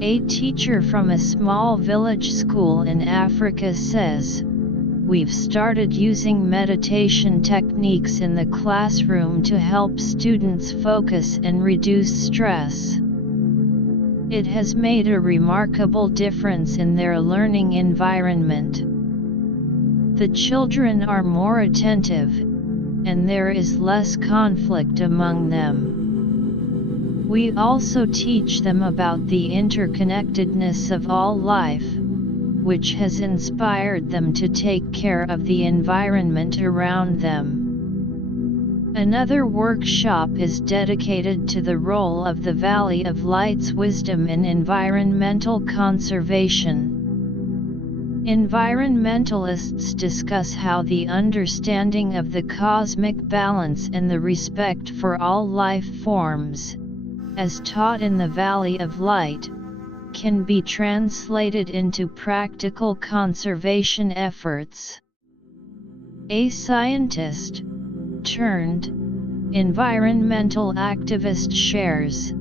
A teacher from a small village school in Africa says, "We've started using meditation techniques in the classroom to help students focus and reduce stress. It has made a remarkable difference in their learning environment. The children are more attentive, and there is less conflict among them. We also teach them about the interconnectedness of all life, which has inspired them to take care of the environment around them." Another workshop is dedicated to the role of the Valley of Light's wisdom in environmental conservation. Environmentalists discuss how the understanding of the cosmic balance and the respect for all life forms, as taught in the Valley of Light, can be translated into practical conservation efforts. A scientist turned environmental activist shares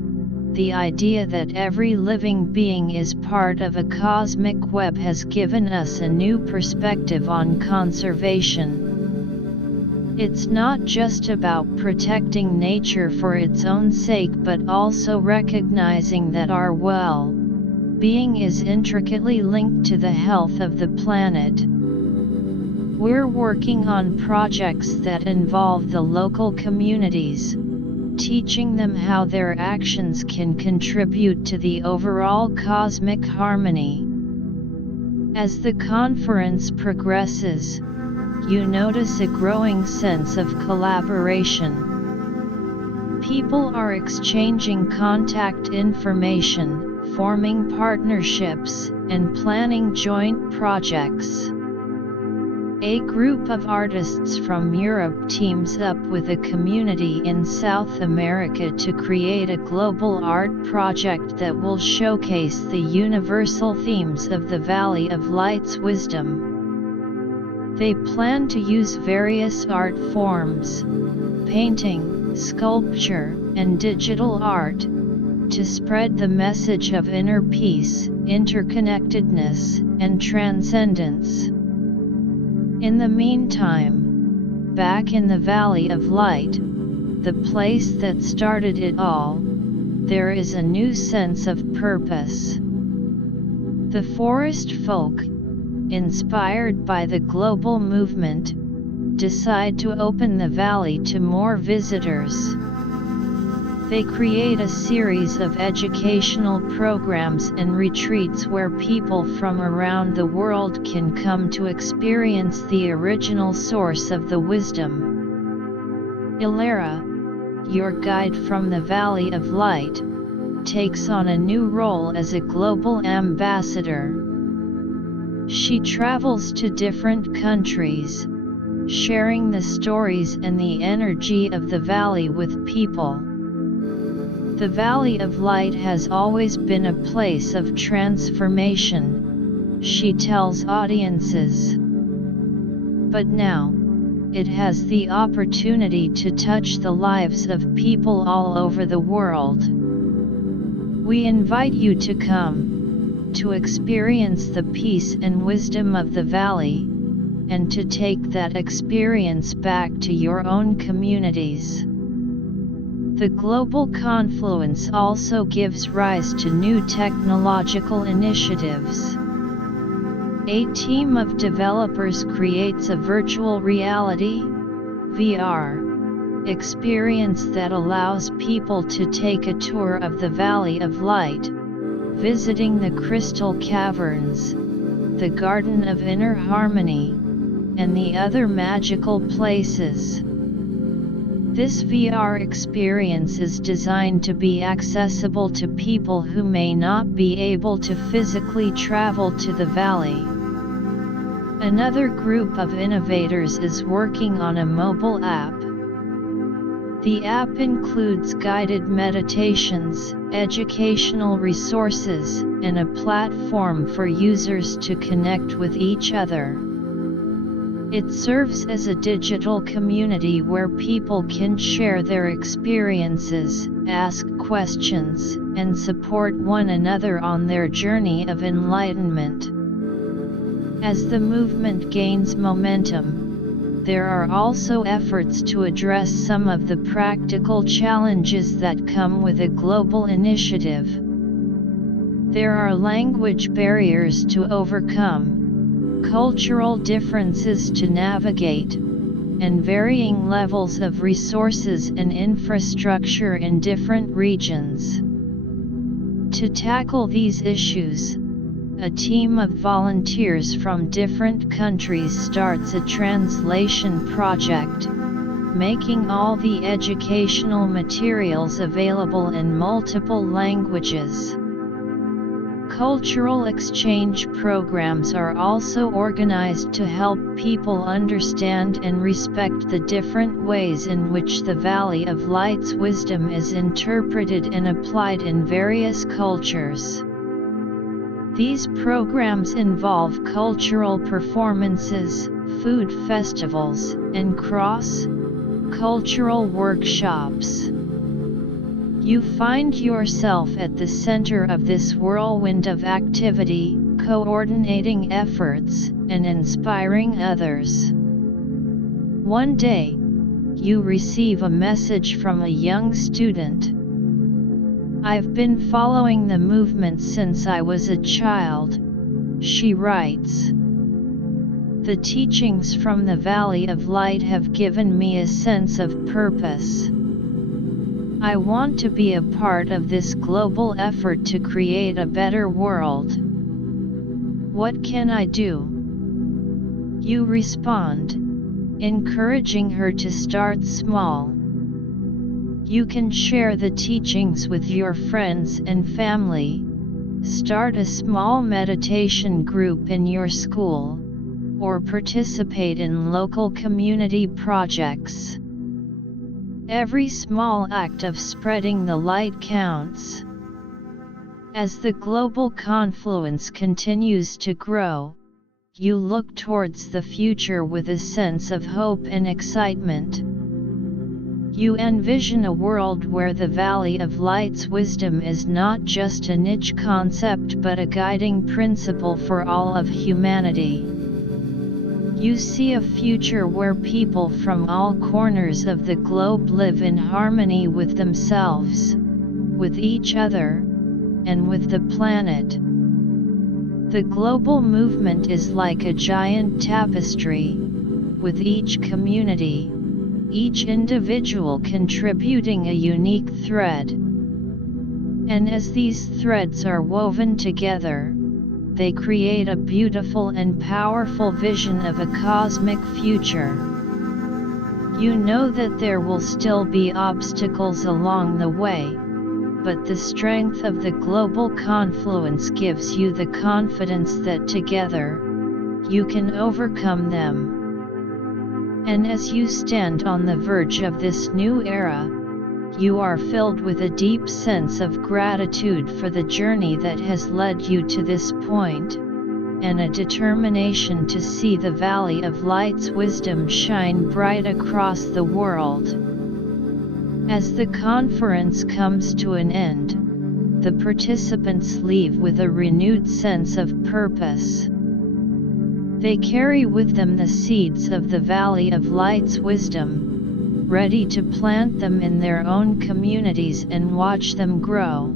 the idea that every living being is part of a cosmic web has given us a new perspective on conservation. It's not just about protecting nature for its own sake but also recognizing that our well-being is intricately linked to the health of the planet. We're working on projects that involve the local communities, teaching them how their actions can contribute to the overall cosmic harmony. As the conference progresses, you notice a growing sense of collaboration. People are exchanging contact information, forming partnerships, and planning joint projects. A group of artists from Europe teams up with a community in South America to create a global art project that will showcase the universal themes of the Valley of Light's wisdom. They plan to use various art forms, painting, sculpture, and digital art, to spread the message of inner peace, interconnectedness, and transcendence. In the meantime, back in the Valley of Light, the place that started it all, there is a new sense of purpose. The forest folk, inspired by the global movement, decide to open the valley to more visitors. They create a series of educational programs and retreats where people from around the world can come to experience the original source of the wisdom. Elara, your guide from the Valley of Light, takes on a new role as a global ambassador. She travels to different countries, sharing the stories and the energy of the valley with people. The Valley of Light has always been a place of transformation, she tells audiences. But now, it has the opportunity to touch the lives of people all over the world. We invite you to come, to experience the peace and wisdom of the valley, and to take that experience back to your own communities. The global confluence also gives rise to new technological initiatives. A team of developers creates a virtual reality (VR) experience that allows people to take a tour of the Valley of Light, visiting the crystal caverns, the Garden of Inner Harmony, and the other magical places. This VR experience is designed to be accessible to people who may not be able to physically travel to the valley. Another group of innovators is working on a mobile app. The app includes guided meditations, educational resources, and a platform for users to connect with each other. It serves as a digital community where people can share their experiences, ask questions, and support one another on their journey of enlightenment. As the movement gains momentum, there are also efforts to address some of the practical challenges that come with a global initiative. There are language barriers to overcome, cultural differences to navigate, and varying levels of resources and infrastructure in different regions. To tackle these issues, a team of volunteers from different countries starts a translation project, making all the educational materials available in multiple languages. Cultural exchange programs are also organized to help people understand and respect the different ways in which the Valley of Light's wisdom is interpreted and applied in various cultures. These programs involve cultural performances, food festivals, and cross-cultural workshops. You find yourself at the center of this whirlwind of activity, coordinating efforts, and inspiring others. One day, you receive a message from a young student. "I've been following the movement since I was a child," she writes. "The teachings from the Valley of Light have given me a sense of purpose. I want to be a part of this global effort to create a better world. What can I do?" You respond, encouraging her to start small. You can share the teachings with your friends and family, start a small meditation group in your school, or participate in local community projects. Every small act of spreading the light counts. As the global confluence continues to grow, you look towards the future with a sense of hope and excitement. You envision a world where the Valley of Light's wisdom is not just a niche concept but a guiding principle for all of humanity. You see a future where people from all corners of the globe live in harmony with themselves, with each other, and with the planet. The global movement is like a giant tapestry, with each community, each individual contributing a unique thread. And as these threads are woven together, they create a beautiful and powerful vision of a cosmic future. You know that there will still be obstacles along the way, but the strength of the global confluence gives you the confidence that together, you can overcome them. And as you stand on the verge of this new era, you are filled with a deep sense of gratitude for the journey that has led you to this point, and a determination to see the Valley of Light's wisdom shine bright across the world. As the conference comes to an end, the participants leave with a renewed sense of purpose. They carry with them the seeds of the Valley of Light's wisdom, ready to plant them in their own communities and watch them grow.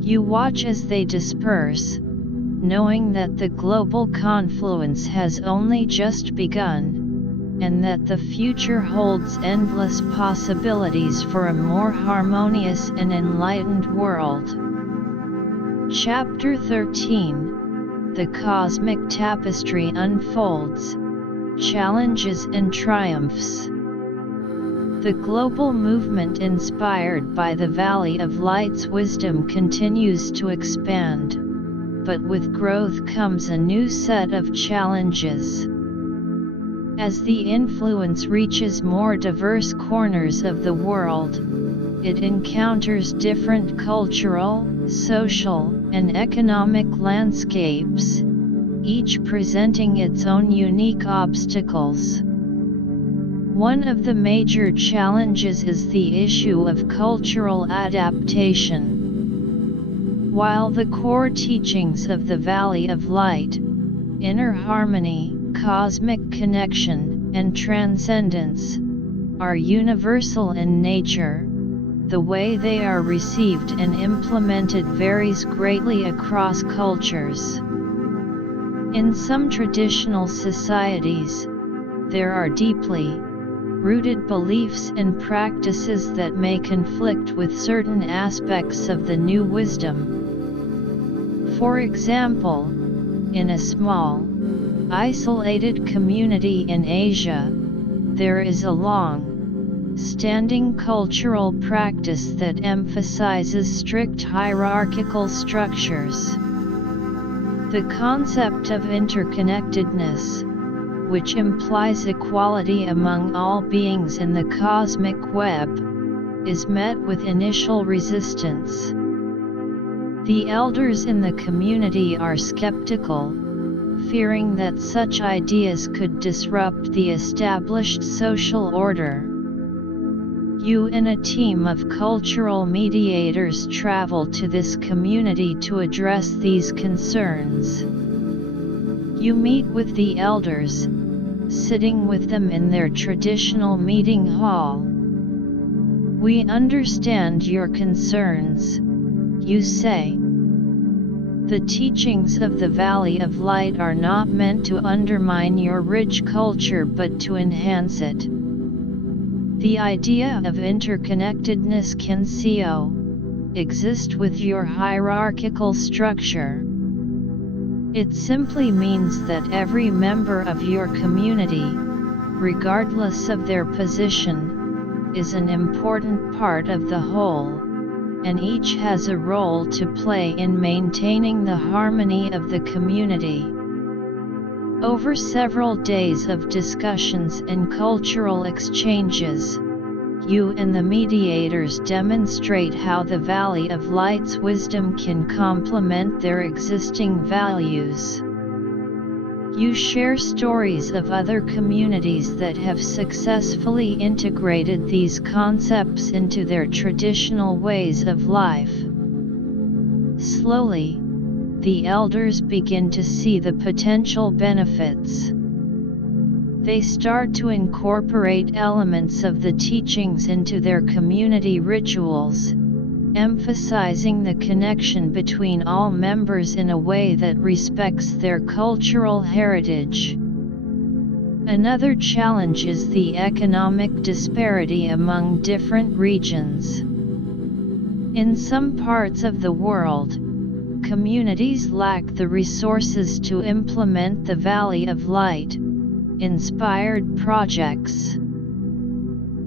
You watch as they disperse, knowing that the global confluence has only just begun, and that the future holds endless possibilities for a more harmonious and enlightened world. Chapter 13. The Cosmic Tapestry Unfolds, Challenges and Triumphs. The global movement inspired by the Valley of Light's wisdom continues to expand, but with growth comes a new set of challenges. As the influence reaches more diverse corners of the world, it encounters different cultural, social, and economic landscapes, each presenting its own unique obstacles. One of the major challenges is the issue of cultural adaptation. While the core teachings of the Valley of Light, inner harmony, cosmic connection, and transcendence, are universal in nature, the way they are received and implemented varies greatly across cultures. In some traditional societies, there are deeply rooted beliefs and practices that may conflict with certain aspects of the new wisdom. For example, in a small, isolated community in Asia, there is a long-standing cultural practice that emphasizes strict hierarchical structures. The concept of interconnectedness, which implies equality among all beings in the cosmic web, is met with initial resistance. The elders in the community are skeptical, fearing that such ideas could disrupt the established social order. You and a team of cultural mediators travel to this community to address these concerns. You meet with the elders, sitting with them in their traditional meeting hall. "We understand your concerns," you say. "The teachings of the Valley of Light are not meant to undermine your rich culture but to enhance it. The idea of interconnectedness can coexist with your hierarchical structure. It simply means that every member of your community, regardless of their position, is an important part of the whole, and each has a role to play in maintaining the harmony of the community." Over several days of discussions and cultural exchanges, you and the mediators demonstrate how the Valley of Light's wisdom can complement their existing values. You share stories of other communities that have successfully integrated these concepts into their traditional ways of life. Slowly, the elders begin to see the potential benefits. They start to incorporate elements of the teachings into their community rituals, emphasizing the connection between all members in a way that respects their cultural heritage. Another challenge is the economic disparity among different regions. In some parts of the world, communities lack the resources to implement the Valley of Light inspired projects.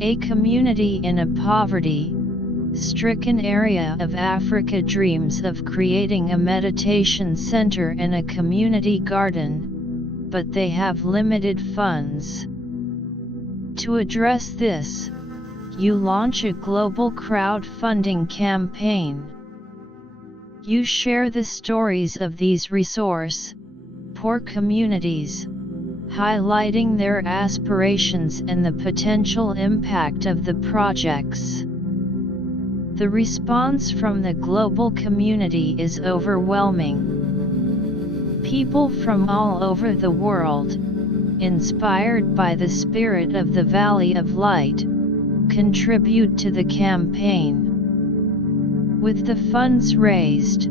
A community in a poverty-stricken area of Africa dreams of creating a meditation center and a community garden, but they have limited funds. To address this, you launch a global crowdfunding campaign. You share the stories of these resource-poor communities, highlighting their aspirations and the potential impact of the projects. The response from the global community is overwhelming. People from all over the world, inspired by the spirit of the Valley of Light, contribute to the campaign. With the funds raised,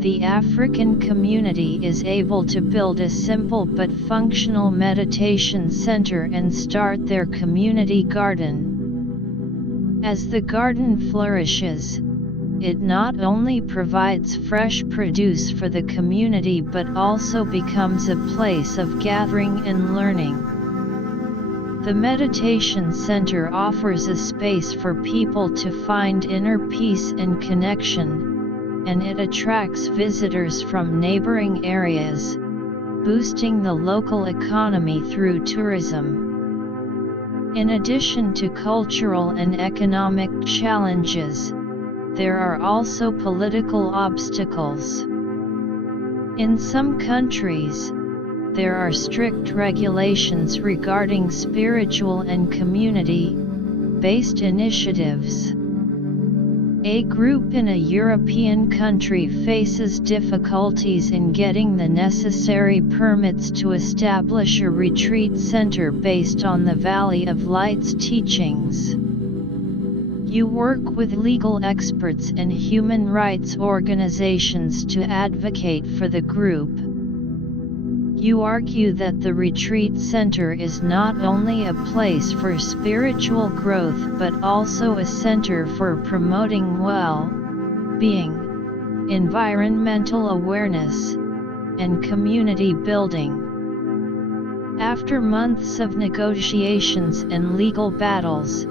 the African community is able to build a simple but functional meditation center and start their community garden. As the garden flourishes, it not only provides fresh produce for the community but also becomes a place of gathering and learning. The meditation center offers a space for people to find inner peace and connection, and it attracts visitors from neighboring areas, boosting the local economy through tourism. In addition to cultural and economic challenges, there are also political obstacles. In some countries, there are strict regulations regarding spiritual and community-based initiatives. A group in a European country faces difficulties in getting the necessary permits to establish a retreat center based on the Valley of Light's teachings. You work with legal experts and human rights organizations to advocate for the group. You argue that the retreat center is not only a place for spiritual growth but also a center for promoting well-being, environmental awareness, and community building. After months of negotiations and legal battles,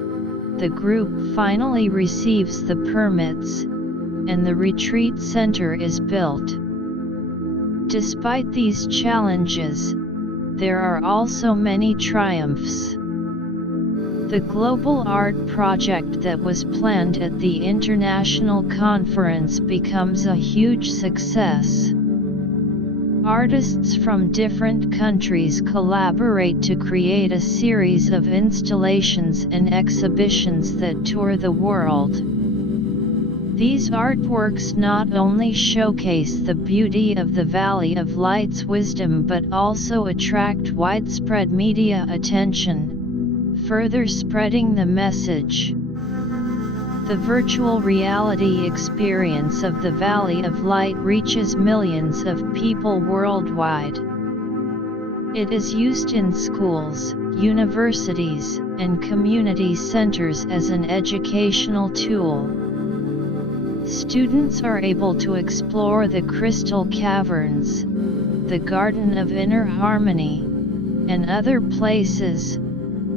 the group finally receives the permits, and the retreat center is built. Despite these challenges, there are also many triumphs. The global art project that was planned at the international conference becomes a huge success. Artists from different countries collaborate to create a series of installations and exhibitions that tour the world. These artworks not only showcase the beauty of the Valley of Light's wisdom but also attract widespread media attention, further spreading the message. The virtual reality experience of the Valley of Light reaches millions of people worldwide. It is used in schools, universities, and community centers as an educational tool. Students are able to explore the crystal caverns, the Garden of Inner Harmony, and other places,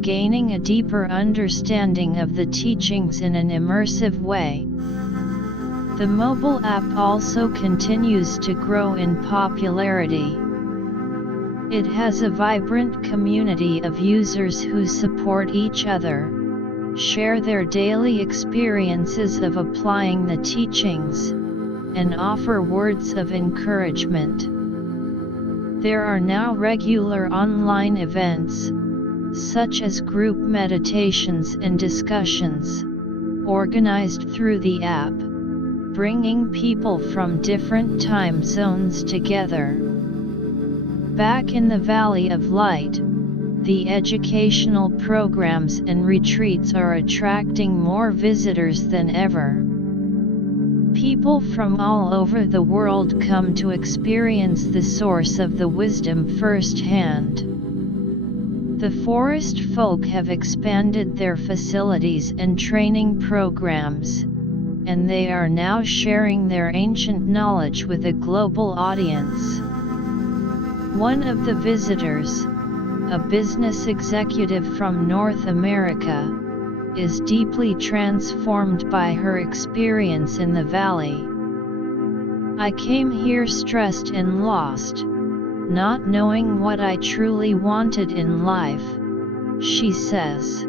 gaining a deeper understanding of the teachings in an immersive way. The mobile app also continues to grow in popularity. It has a vibrant community of users who support each other, share their daily experiences of applying the teachings, and offer words of encouragement. There are now regular online events, such as group meditations and discussions, organized through the app, bringing people from different time zones together. Back in the Valley of Light, the educational programs and retreats are attracting more visitors than ever. People from all over the world come to experience the source of the wisdom firsthand. The forest folk have expanded their facilities and training programs, and they are now sharing their ancient knowledge with a global audience. One of the visitors, a business executive from North America, is deeply transformed by her experience in the valley. "I came here stressed and lost, not knowing what I truly wanted in life," she says.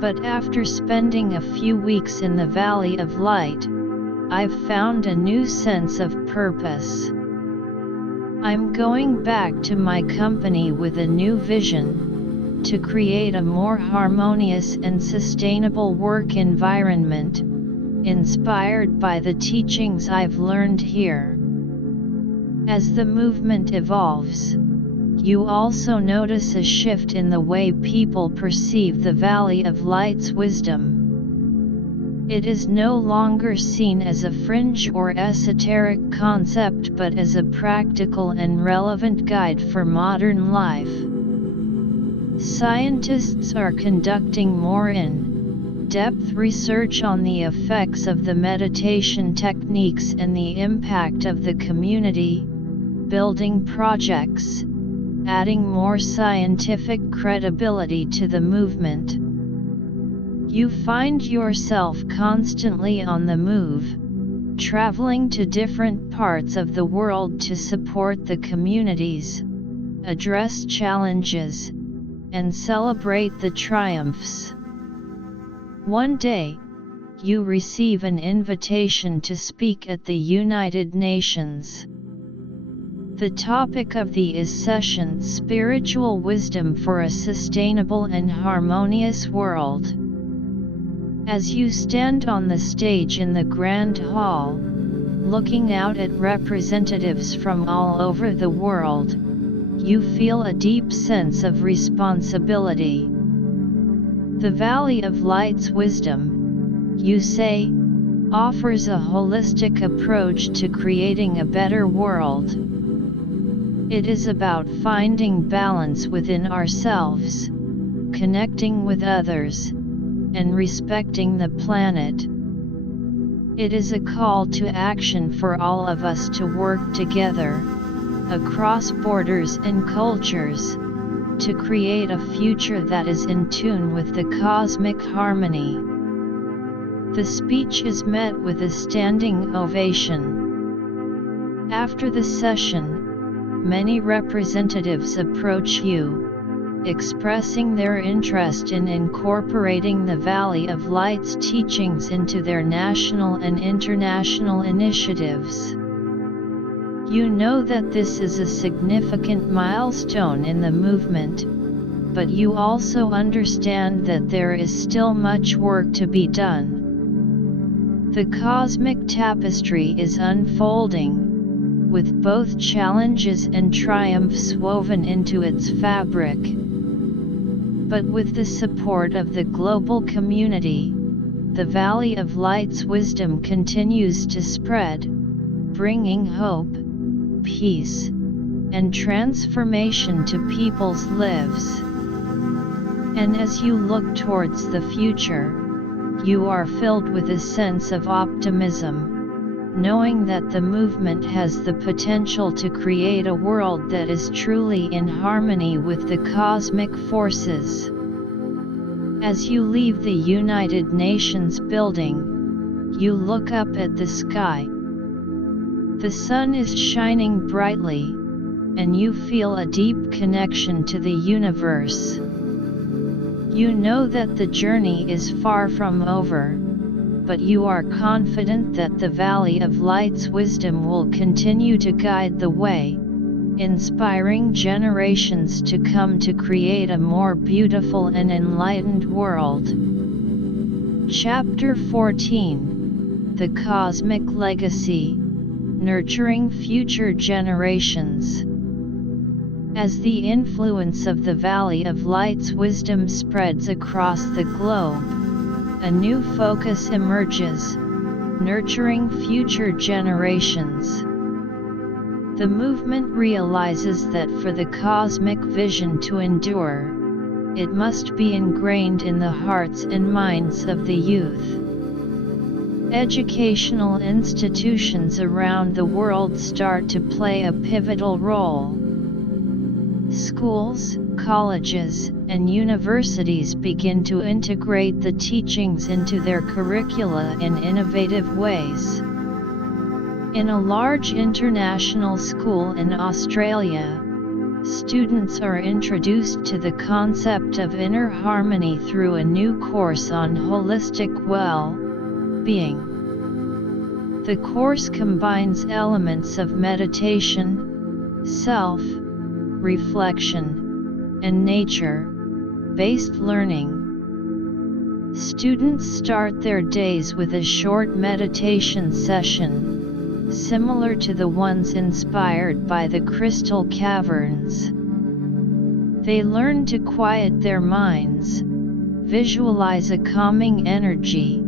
"But after spending a few weeks in the Valley of Light, I've found a new sense of purpose. I'm going back to my company with a new vision, to create a more harmonious and sustainable work environment, inspired by the teachings I've learned here." As the movement evolves, you also notice a shift in the way people perceive the Valley of Light's wisdom. It is no longer seen as a fringe or esoteric concept but as a practical and relevant guide for modern life. Scientists are conducting more in-depth research on the effects of the meditation techniques and the impact of the community building projects, adding more scientific credibility to the movement. You find yourself constantly on the move, traveling to different parts of the world to support the communities, address challenges, and celebrate the triumphs. One day, you receive an invitation to speak at the United Nations. The topic of the session: Spiritual Wisdom for a Sustainable and Harmonious World. As you stand on the stage in the Grand Hall, looking out at representatives from all over the world, you feel a deep sense of responsibility. The Valley of Light's wisdom, you say, offers a holistic approach to creating a better world. It is about finding balance within ourselves, connecting with others, and respecting the planet. It is a call to action for all of us to work together, across borders and cultures, to create a future that is in tune with the cosmic harmony. The speech is met with a standing ovation. After the session, many representatives approach you, expressing their interest in incorporating the Valley of Light's teachings into their national and international initiatives. You know that this is a significant milestone in the movement, but you also understand that there is still much work to be done. The cosmic tapestry is unfolding, with both challenges and triumphs woven into its fabric. But with the support of the global community, the Valley of Light's wisdom continues to spread, bringing hope, peace, and transformation to people's lives. And as you look towards the future, you are filled with a sense of optimism, knowing that the movement has the potential to create a world that is truly in harmony with the cosmic forces. As you leave the United Nations building, you look up at the sky. The sun is shining brightly, and you feel a deep connection to the universe. You know that the journey is far from over, but you are confident that the Valley of Light's wisdom will continue to guide the way, inspiring generations to come to create a more beautiful and enlightened world. Chapter 14: The Cosmic Legacy: Nurturing Future Generations. As the influence of the Valley of Light's wisdom spreads across the globe, a new focus emerges: nurturing future generations. The movement realizes that for the cosmic vision to endure, it must be ingrained in the hearts and minds of the youth. Educational institutions around the world start to play a pivotal role. Schools, colleges, and universities begin to integrate the teachings into their curricula in innovative ways. In a large international school in Australia, students are introduced to the concept of inner harmony through a new course on holistic well-being. The course combines elements of meditation, self-reflection, and nature-based learning. Students start their days with a short meditation session, similar to the ones inspired by the Crystal Caverns. They learn to quiet their minds, visualize a calming energy,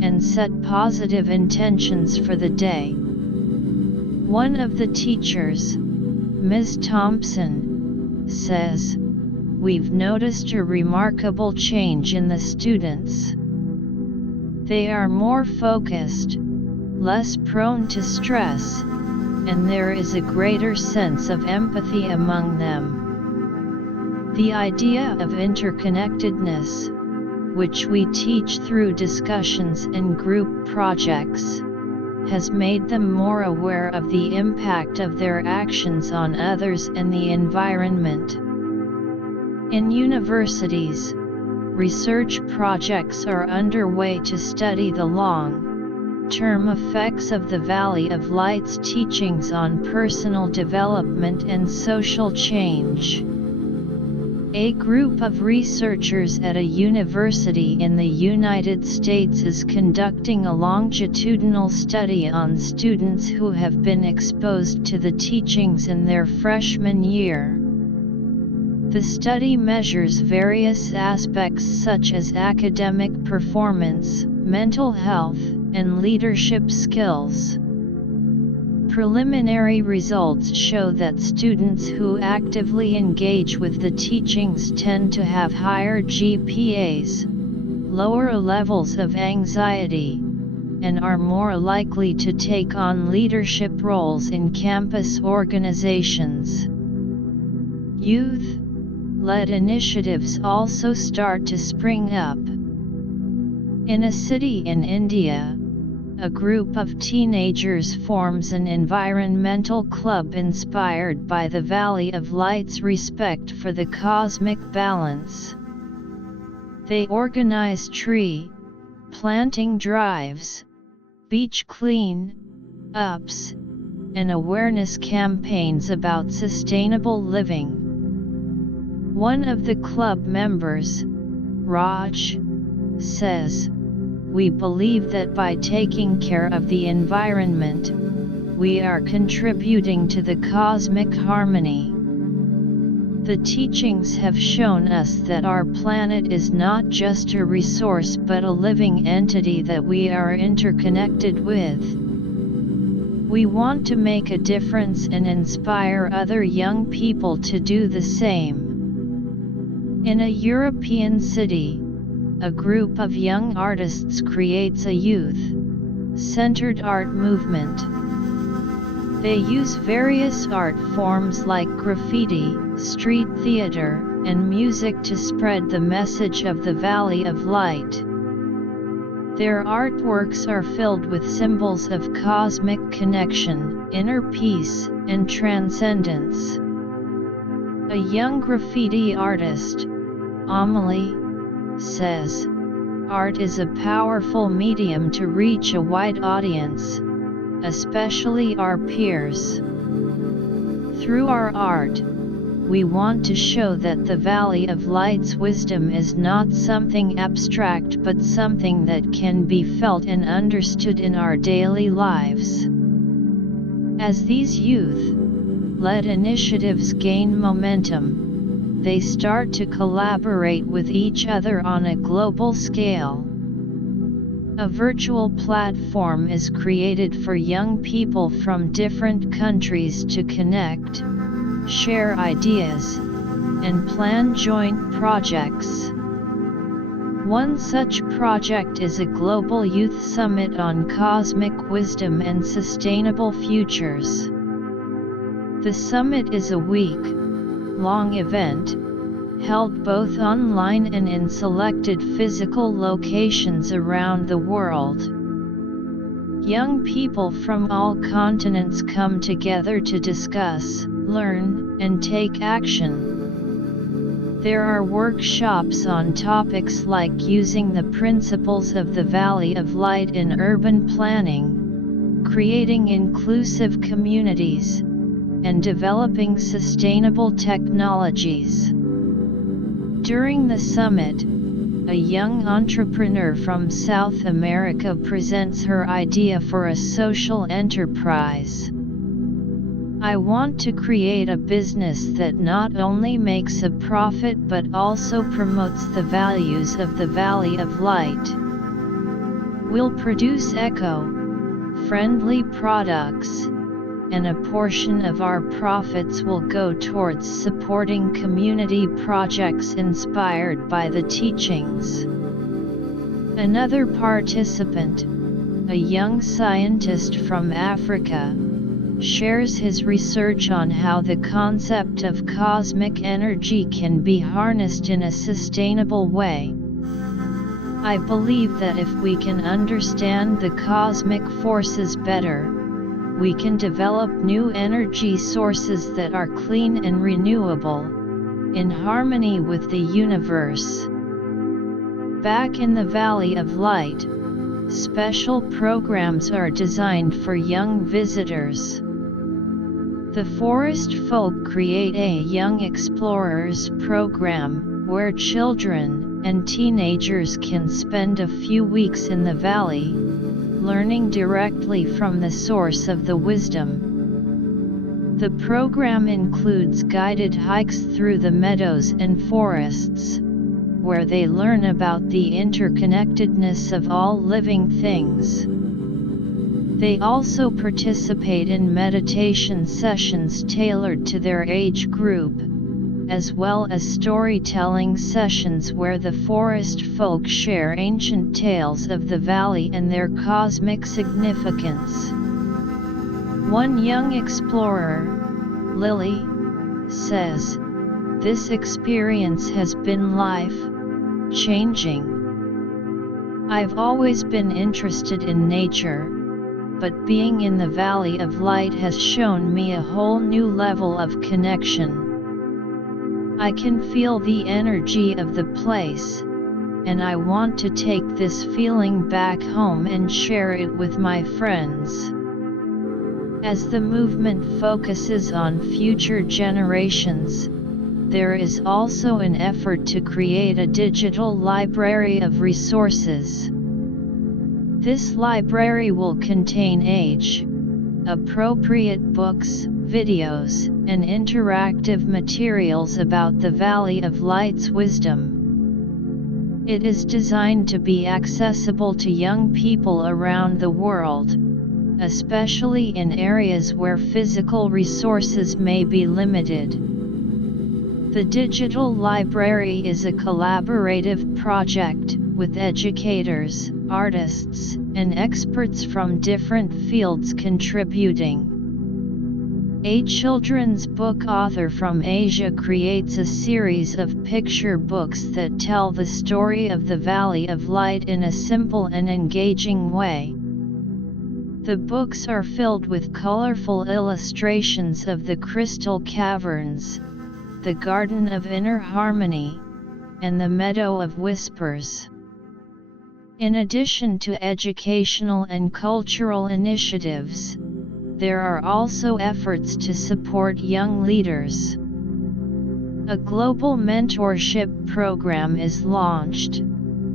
and set positive intentions for the day. One of the teachers, Ms. Thompson, says, "We've noticed a remarkable change in the students. They are more focused, less prone to stress, and there is a greater sense of empathy among them." The idea of interconnectedness, which we teach through discussions and group projects, has made them more aware of the impact of their actions on others and the environment. In universities, research projects are underway to study the long-term effects of the Valley of Light's teachings on personal development and social change. A group of researchers at a university in the United States is conducting a longitudinal study on students who have been exposed to the teachings in their freshman year. The study measures various aspects such as academic performance, mental health, and leadership skills. Preliminary results show that students who actively engage with the teachings tend to have higher GPAs, lower levels of anxiety, and are more likely to take on leadership roles in campus organizations. Youth-led initiatives also start to spring up. In a city in India, a group of teenagers forms an environmental club inspired by the Valley of Light's respect for the cosmic balance. They organize tree planting drives, beach clean-ups, and awareness campaigns about sustainable living. One of the club members, Raj, says, "We believe that by taking care of the environment, we are contributing to the cosmic harmony." The teachings have shown us that our planet is not just a resource but a living entity that we are interconnected with. We want to make a difference and inspire other young people to do the same. In a European city, a group of young artists creates a youth-centered art movement. They use various art forms like graffiti, street theater, and music to spread the message of the Valley of Light. Their artworks are filled with symbols of cosmic connection, inner peace, and transcendence. A young graffiti artist, Amelie, says, "Art is a powerful medium to reach a wide audience, especially our peers. Through our art, we want to show that the Valley of Light's wisdom is not something abstract but something that can be felt and understood in our daily lives." As these youth-led initiatives gain momentum, they start to collaborate with each other on a global scale. A virtual platform is created for young people from different countries to connect, share ideas, and plan joint projects. One such project is a global youth summit on cosmic wisdom and sustainable futures. The summit is a week-long event, held both online and in selected physical locations around the world. Young people from all continents come together to discuss, learn, and take action. There are workshops on topics like using the principles of the Valley of Light in urban planning, creating inclusive communities, and developing sustainable technologies. During the summit, a young entrepreneur from South America presents her idea for a social enterprise. "I want to create a business that not only makes a profit but also promotes the values of the Valley of Light. We'll produce eco-friendly products, and a portion of our profits will go towards supporting community projects inspired by the teachings." Another participant, a young scientist from Africa, shares his research on how the concept of cosmic energy can be harnessed in a sustainable way. I believe that if we can understand the cosmic forces better, we can develop new energy sources that are clean and renewable, in harmony with the universe. Back in the Valley of Light, special programs are designed for young visitors. The forest folk create a Young Explorers program, where children and teenagers can spend a few weeks in the valley, learning directly from the source of the wisdom. The program includes guided hikes through the meadows and forests, where they learn about the interconnectedness of all living things. They also participate in meditation sessions tailored to their age group, as well as storytelling sessions where the forest folk share ancient tales of the valley and their cosmic significance. One young explorer, Lily, says, "This experience has been life-changing. I've always been interested in nature, but being in the Valley of Light has shown me a whole new level of connection. I can feel the energy of the place, and I want to take this feeling back home and share it with my friends." As the movement focuses on future generations, there is also an effort to create a digital library of resources. This library will contain age-appropriate books, videos, and interactive materials about the Valley of Light's wisdom. It is designed to be accessible to young people around the world, especially in areas where physical resources may be limited. The digital library is a collaborative project, with educators, artists, and experts from different fields contributing. A children's book author from Asia creates a series of picture books that tell the story of the Valley of Light in a simple and engaging way. The books are filled with colorful illustrations of the crystal caverns, the Garden of Inner Harmony, and the Meadow of Whispers. In addition to educational and cultural initiatives, there are also efforts to support young leaders. A global mentorship program is launched,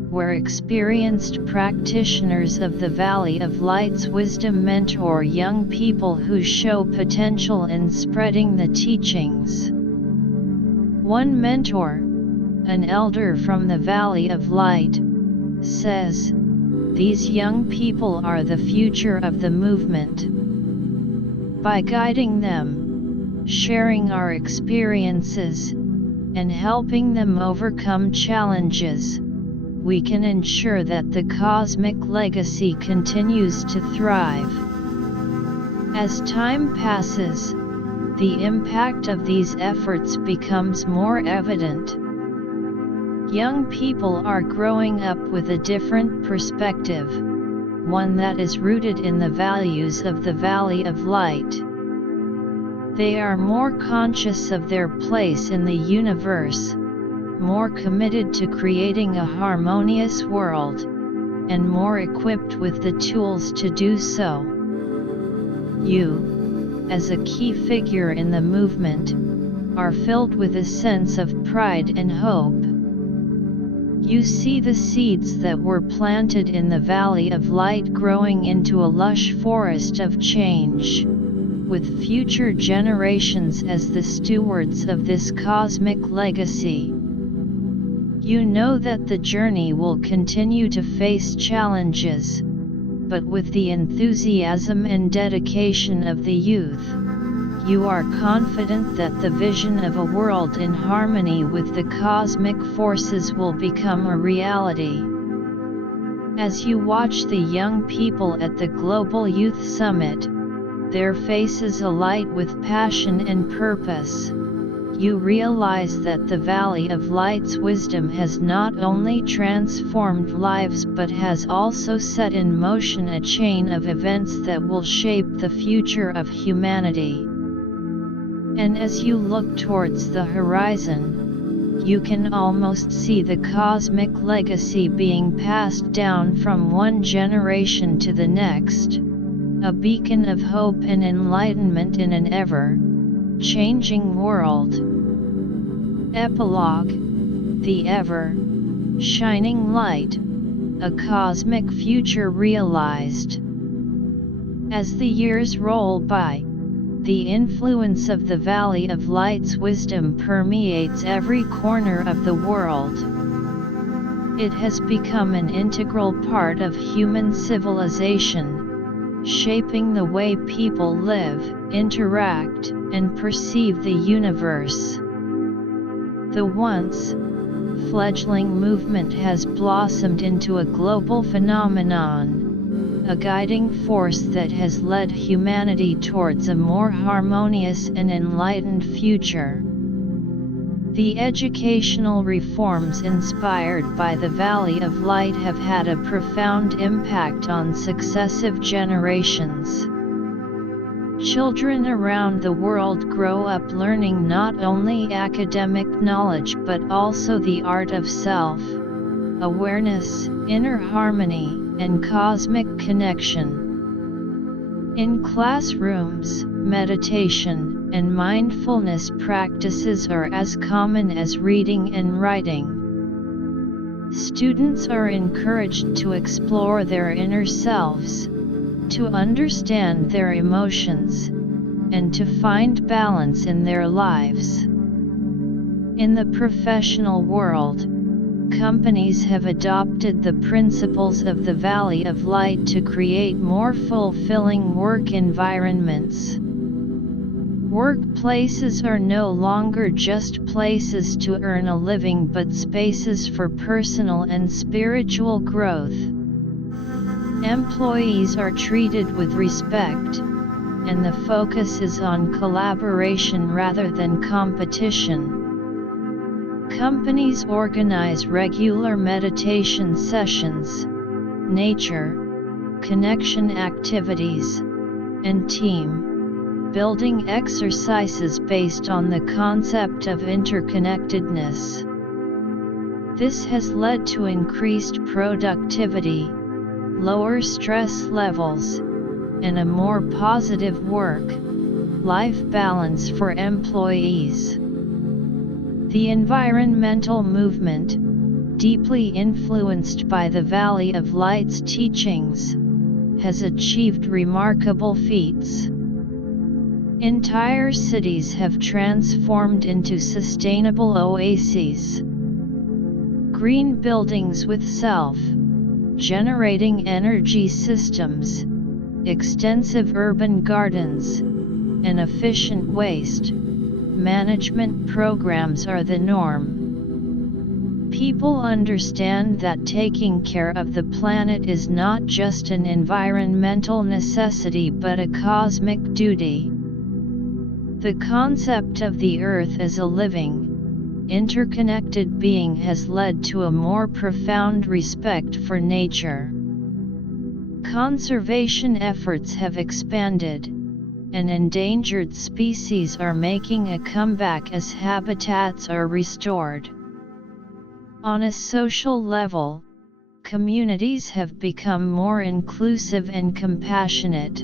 where experienced practitioners of the Valley of Light's wisdom mentor young people who show potential in spreading the teachings. One mentor, an elder from the Valley of Light, says, "These young people are the future of the movement. By guiding them, sharing our experiences, and helping them overcome challenges, we can ensure that the cosmic legacy continues to thrive." As time passes, the impact of these efforts becomes more evident. Young people are growing up with a different perspective, one that is rooted in the values of the Valley of Light. They are more conscious of their place in the universe, more committed to creating a harmonious world, and more equipped with the tools to do so. You, as a key figure in the movement, are filled with a sense of pride and hope. You see the seeds that were planted in the Valley of Light growing into a lush forest of change, with future generations as the stewards of this cosmic legacy. You know that the journey will continue to face challenges, but with the enthusiasm and dedication of the youth, you are confident that the vision of a world in harmony with the cosmic forces will become a reality. As you watch the young people at the Global Youth Summit, their faces alight with passion and purpose, you realize that the Valley of Light's wisdom has not only transformed lives but has also set in motion a chain of events that will shape the future of humanity. And as you look towards the horizon, you can almost see the cosmic legacy being passed down from one generation to the next, a beacon of hope and enlightenment in an ever-changing world. Epilogue: the ever-shining light, a cosmic future realized. As the years roll by, the influence of the Valley of Light's wisdom permeates every corner of the world. It has become an integral part of human civilization, shaping the way people live, interact, and perceive the universe. The once fledgling movement has blossomed into a global phenomenon, a guiding force that has led humanity towards a more harmonious and enlightened future. The educational reforms inspired by the Valley of Light have had a profound impact on successive generations. Children around the world grow up learning not only academic knowledge but also the art of self-awareness, inner harmony, and cosmic connection. In classrooms, meditation and mindfulness practices are as common as reading and writing. Students are encouraged to explore their inner selves, to understand their emotions, and to find balance in their lives. In the professional world, companies have adopted the principles of the Valley of Light to create more fulfilling work environments. Workplaces are no longer just places to earn a living but spaces for personal and spiritual growth. Employees are treated with respect, and the focus is on collaboration rather than competition. Companies organize regular meditation sessions, nature, connection activities, and team-building exercises based on the concept of interconnectedness. This has led to increased productivity, lower stress levels, and a more positive work-life balance for employees. The environmental movement, deeply influenced by the Valley of Light's teachings, has achieved remarkable feats. Entire cities have transformed into sustainable oases. Green buildings with self-generating energy systems, extensive urban gardens, and efficient waste management programs are the norm. People understand that taking care of the planet is not just an environmental necessity but a cosmic duty. The concept of the Earth as a living, interconnected being has led to a more profound respect for nature. Conservation efforts have expanded, and endangered species are making a comeback as habitats are restored. On a social level, communities have become more inclusive and compassionate.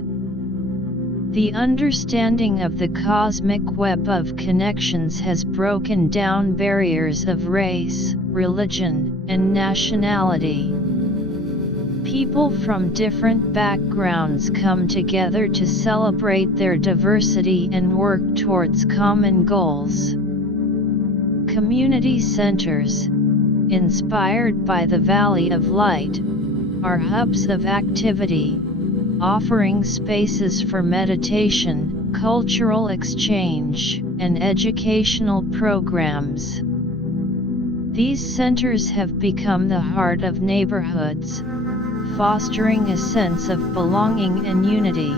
The understanding of the cosmic web of connections has broken down barriers of race, religion, and nationality. People from different backgrounds come together to celebrate their diversity and work towards common goals. Community centers, inspired by the Valley of Light, are hubs of activity, offering spaces for meditation, cultural exchange, and educational programs. These centers have become the heart of neighborhoods, fostering a sense of belonging and unity.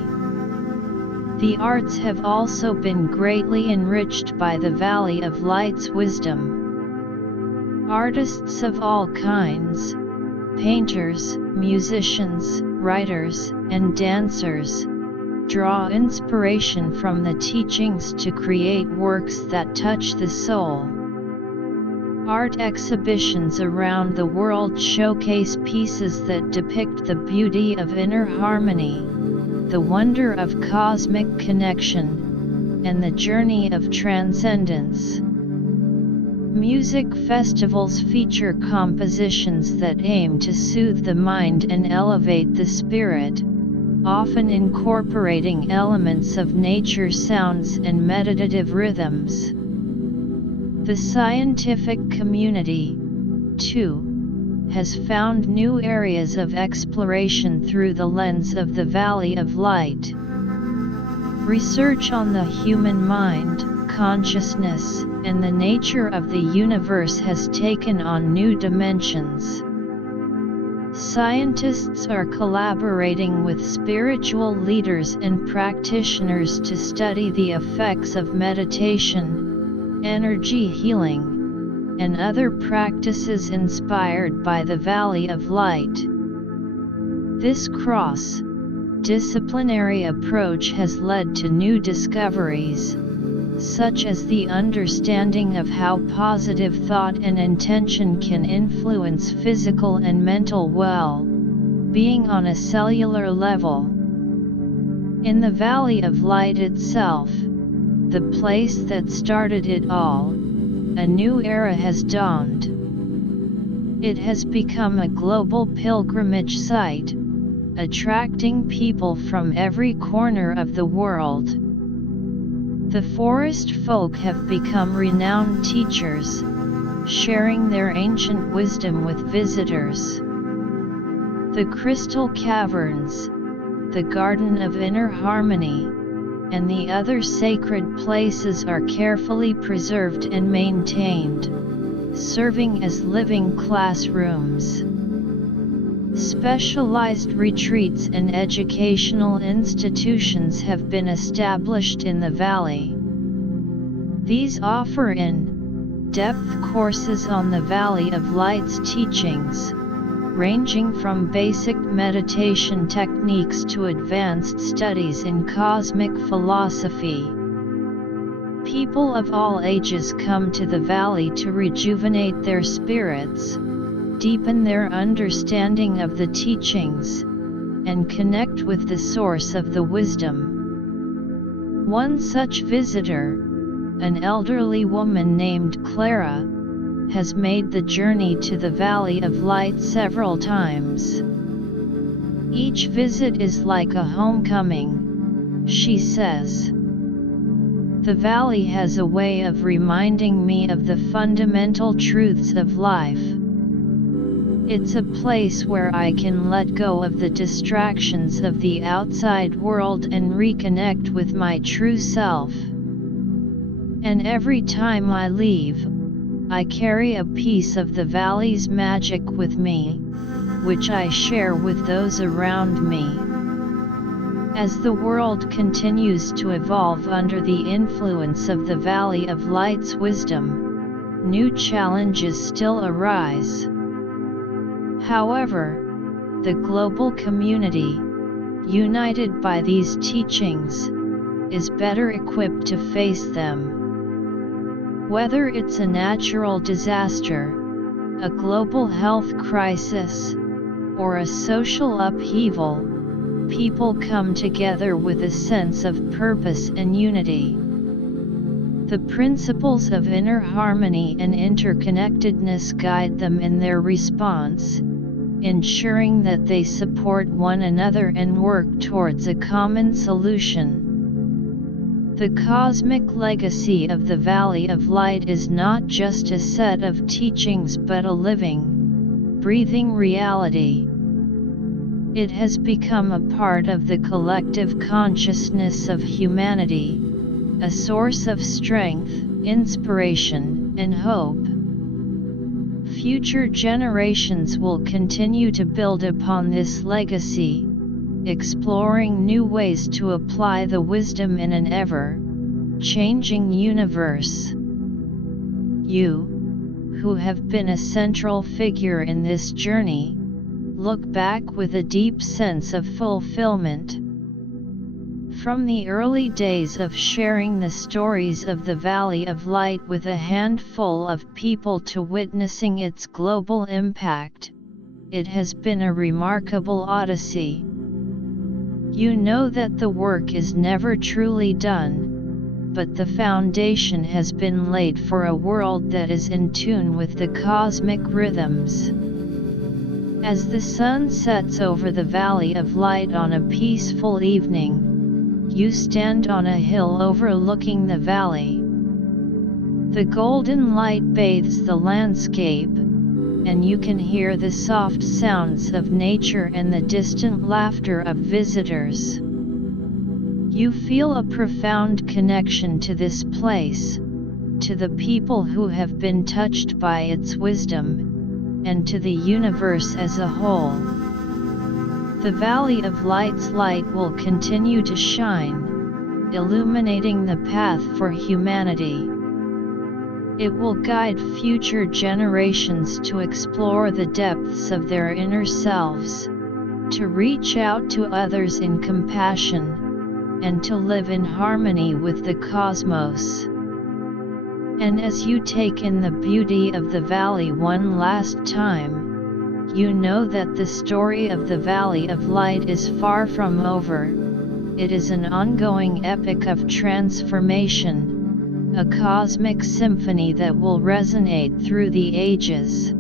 The arts have also been greatly enriched by the Valley of Light's wisdom. Artists of all kinds, painters, musicians, writers, and dancers, draw inspiration from the teachings to create works that touch the soul. Art exhibitions around the world showcase pieces that depict the beauty of inner harmony, the wonder of cosmic connection, and the journey of transcendence. Music festivals feature compositions that aim to soothe the mind and elevate the spirit, often incorporating elements of nature sounds and meditative rhythms. The scientific community, too, has found new areas of exploration through the lens of the Valley of Light. Research on the human mind, consciousness, and the nature of the universe has taken on new dimensions. Scientists are collaborating with spiritual leaders and practitioners to study the effects of meditation, energy healing, and other practices inspired by the Valley of Light. This cross-disciplinary approach has led to new discoveries, such as the understanding of how positive thought and intention can influence physical and mental well-being on a cellular level. In the Valley of Light itself, the place that started it all, a new era has dawned. It has become a global pilgrimage site, attracting people from every corner of the world. The forest folk have become renowned teachers, sharing their ancient wisdom with visitors. The crystal caverns, the Garden of Inner Harmony, and the other sacred places are carefully preserved and maintained, serving as living classrooms. Specialized retreats and educational institutions have been established in the valley. These offer in-depth courses on the Valley of Light's teachings, ranging from basic meditation techniques to advanced studies in cosmic philosophy. People of all ages come to the valley to rejuvenate their spirits, deepen their understanding of the teachings, and connect with the source of the wisdom. One such visitor, an elderly woman named Clara, has made the journey to the Valley of Light several times. Each visit is like a homecoming, she says. The valley has a way of reminding me of the fundamental truths of life. It's a place where I can let go of the distractions of the outside world and reconnect with my true self. And every time I leave, I carry a piece of the valley's magic with me, which I share with those around me. As the world continues to evolve under the influence of the Valley of Light's wisdom, new challenges still arise. However, the global community, united by these teachings, is better equipped to face them. Whether it's a natural disaster, a global health crisis, or a social upheaval, people come together with a sense of purpose and unity. The principles of inner harmony and interconnectedness guide them in their response, ensuring that they support one another and work towards a common solution. The cosmic legacy of the Valley of Light is not just a set of teachings but a living, breathing reality. It has become a part of the collective consciousness of humanity, a source of strength, inspiration, and hope. Future generations will continue to build upon this legacy, exploring new ways to apply the wisdom in an ever-changing universe. You, who have been a central figure in this journey, look back with a deep sense of fulfillment. From the early days of sharing the stories of the Valley of Light with a handful of people to witnessing its global impact, it has been a remarkable odyssey. You know that the work is never truly done, but the foundation has been laid for a world that is in tune with the cosmic rhythms. As the sun sets over the Valley of Light on a peaceful evening, you stand on a hill overlooking the valley. The golden light bathes the landscape, and you can hear the soft sounds of nature and the distant laughter of visitors. You feel a profound connection to this place, to the people who have been touched by its wisdom, and to the universe as a whole. The Valley of Light's light will continue to shine, illuminating the path for humanity. It will guide future generations to explore the depths of their inner selves, to reach out to others in compassion, and to live in harmony with the cosmos. And as you take in the beauty of the valley one last time, you know that the story of the Valley of Light is far from over. It is an ongoing epic of transformation, a cosmic symphony that will resonate through the ages.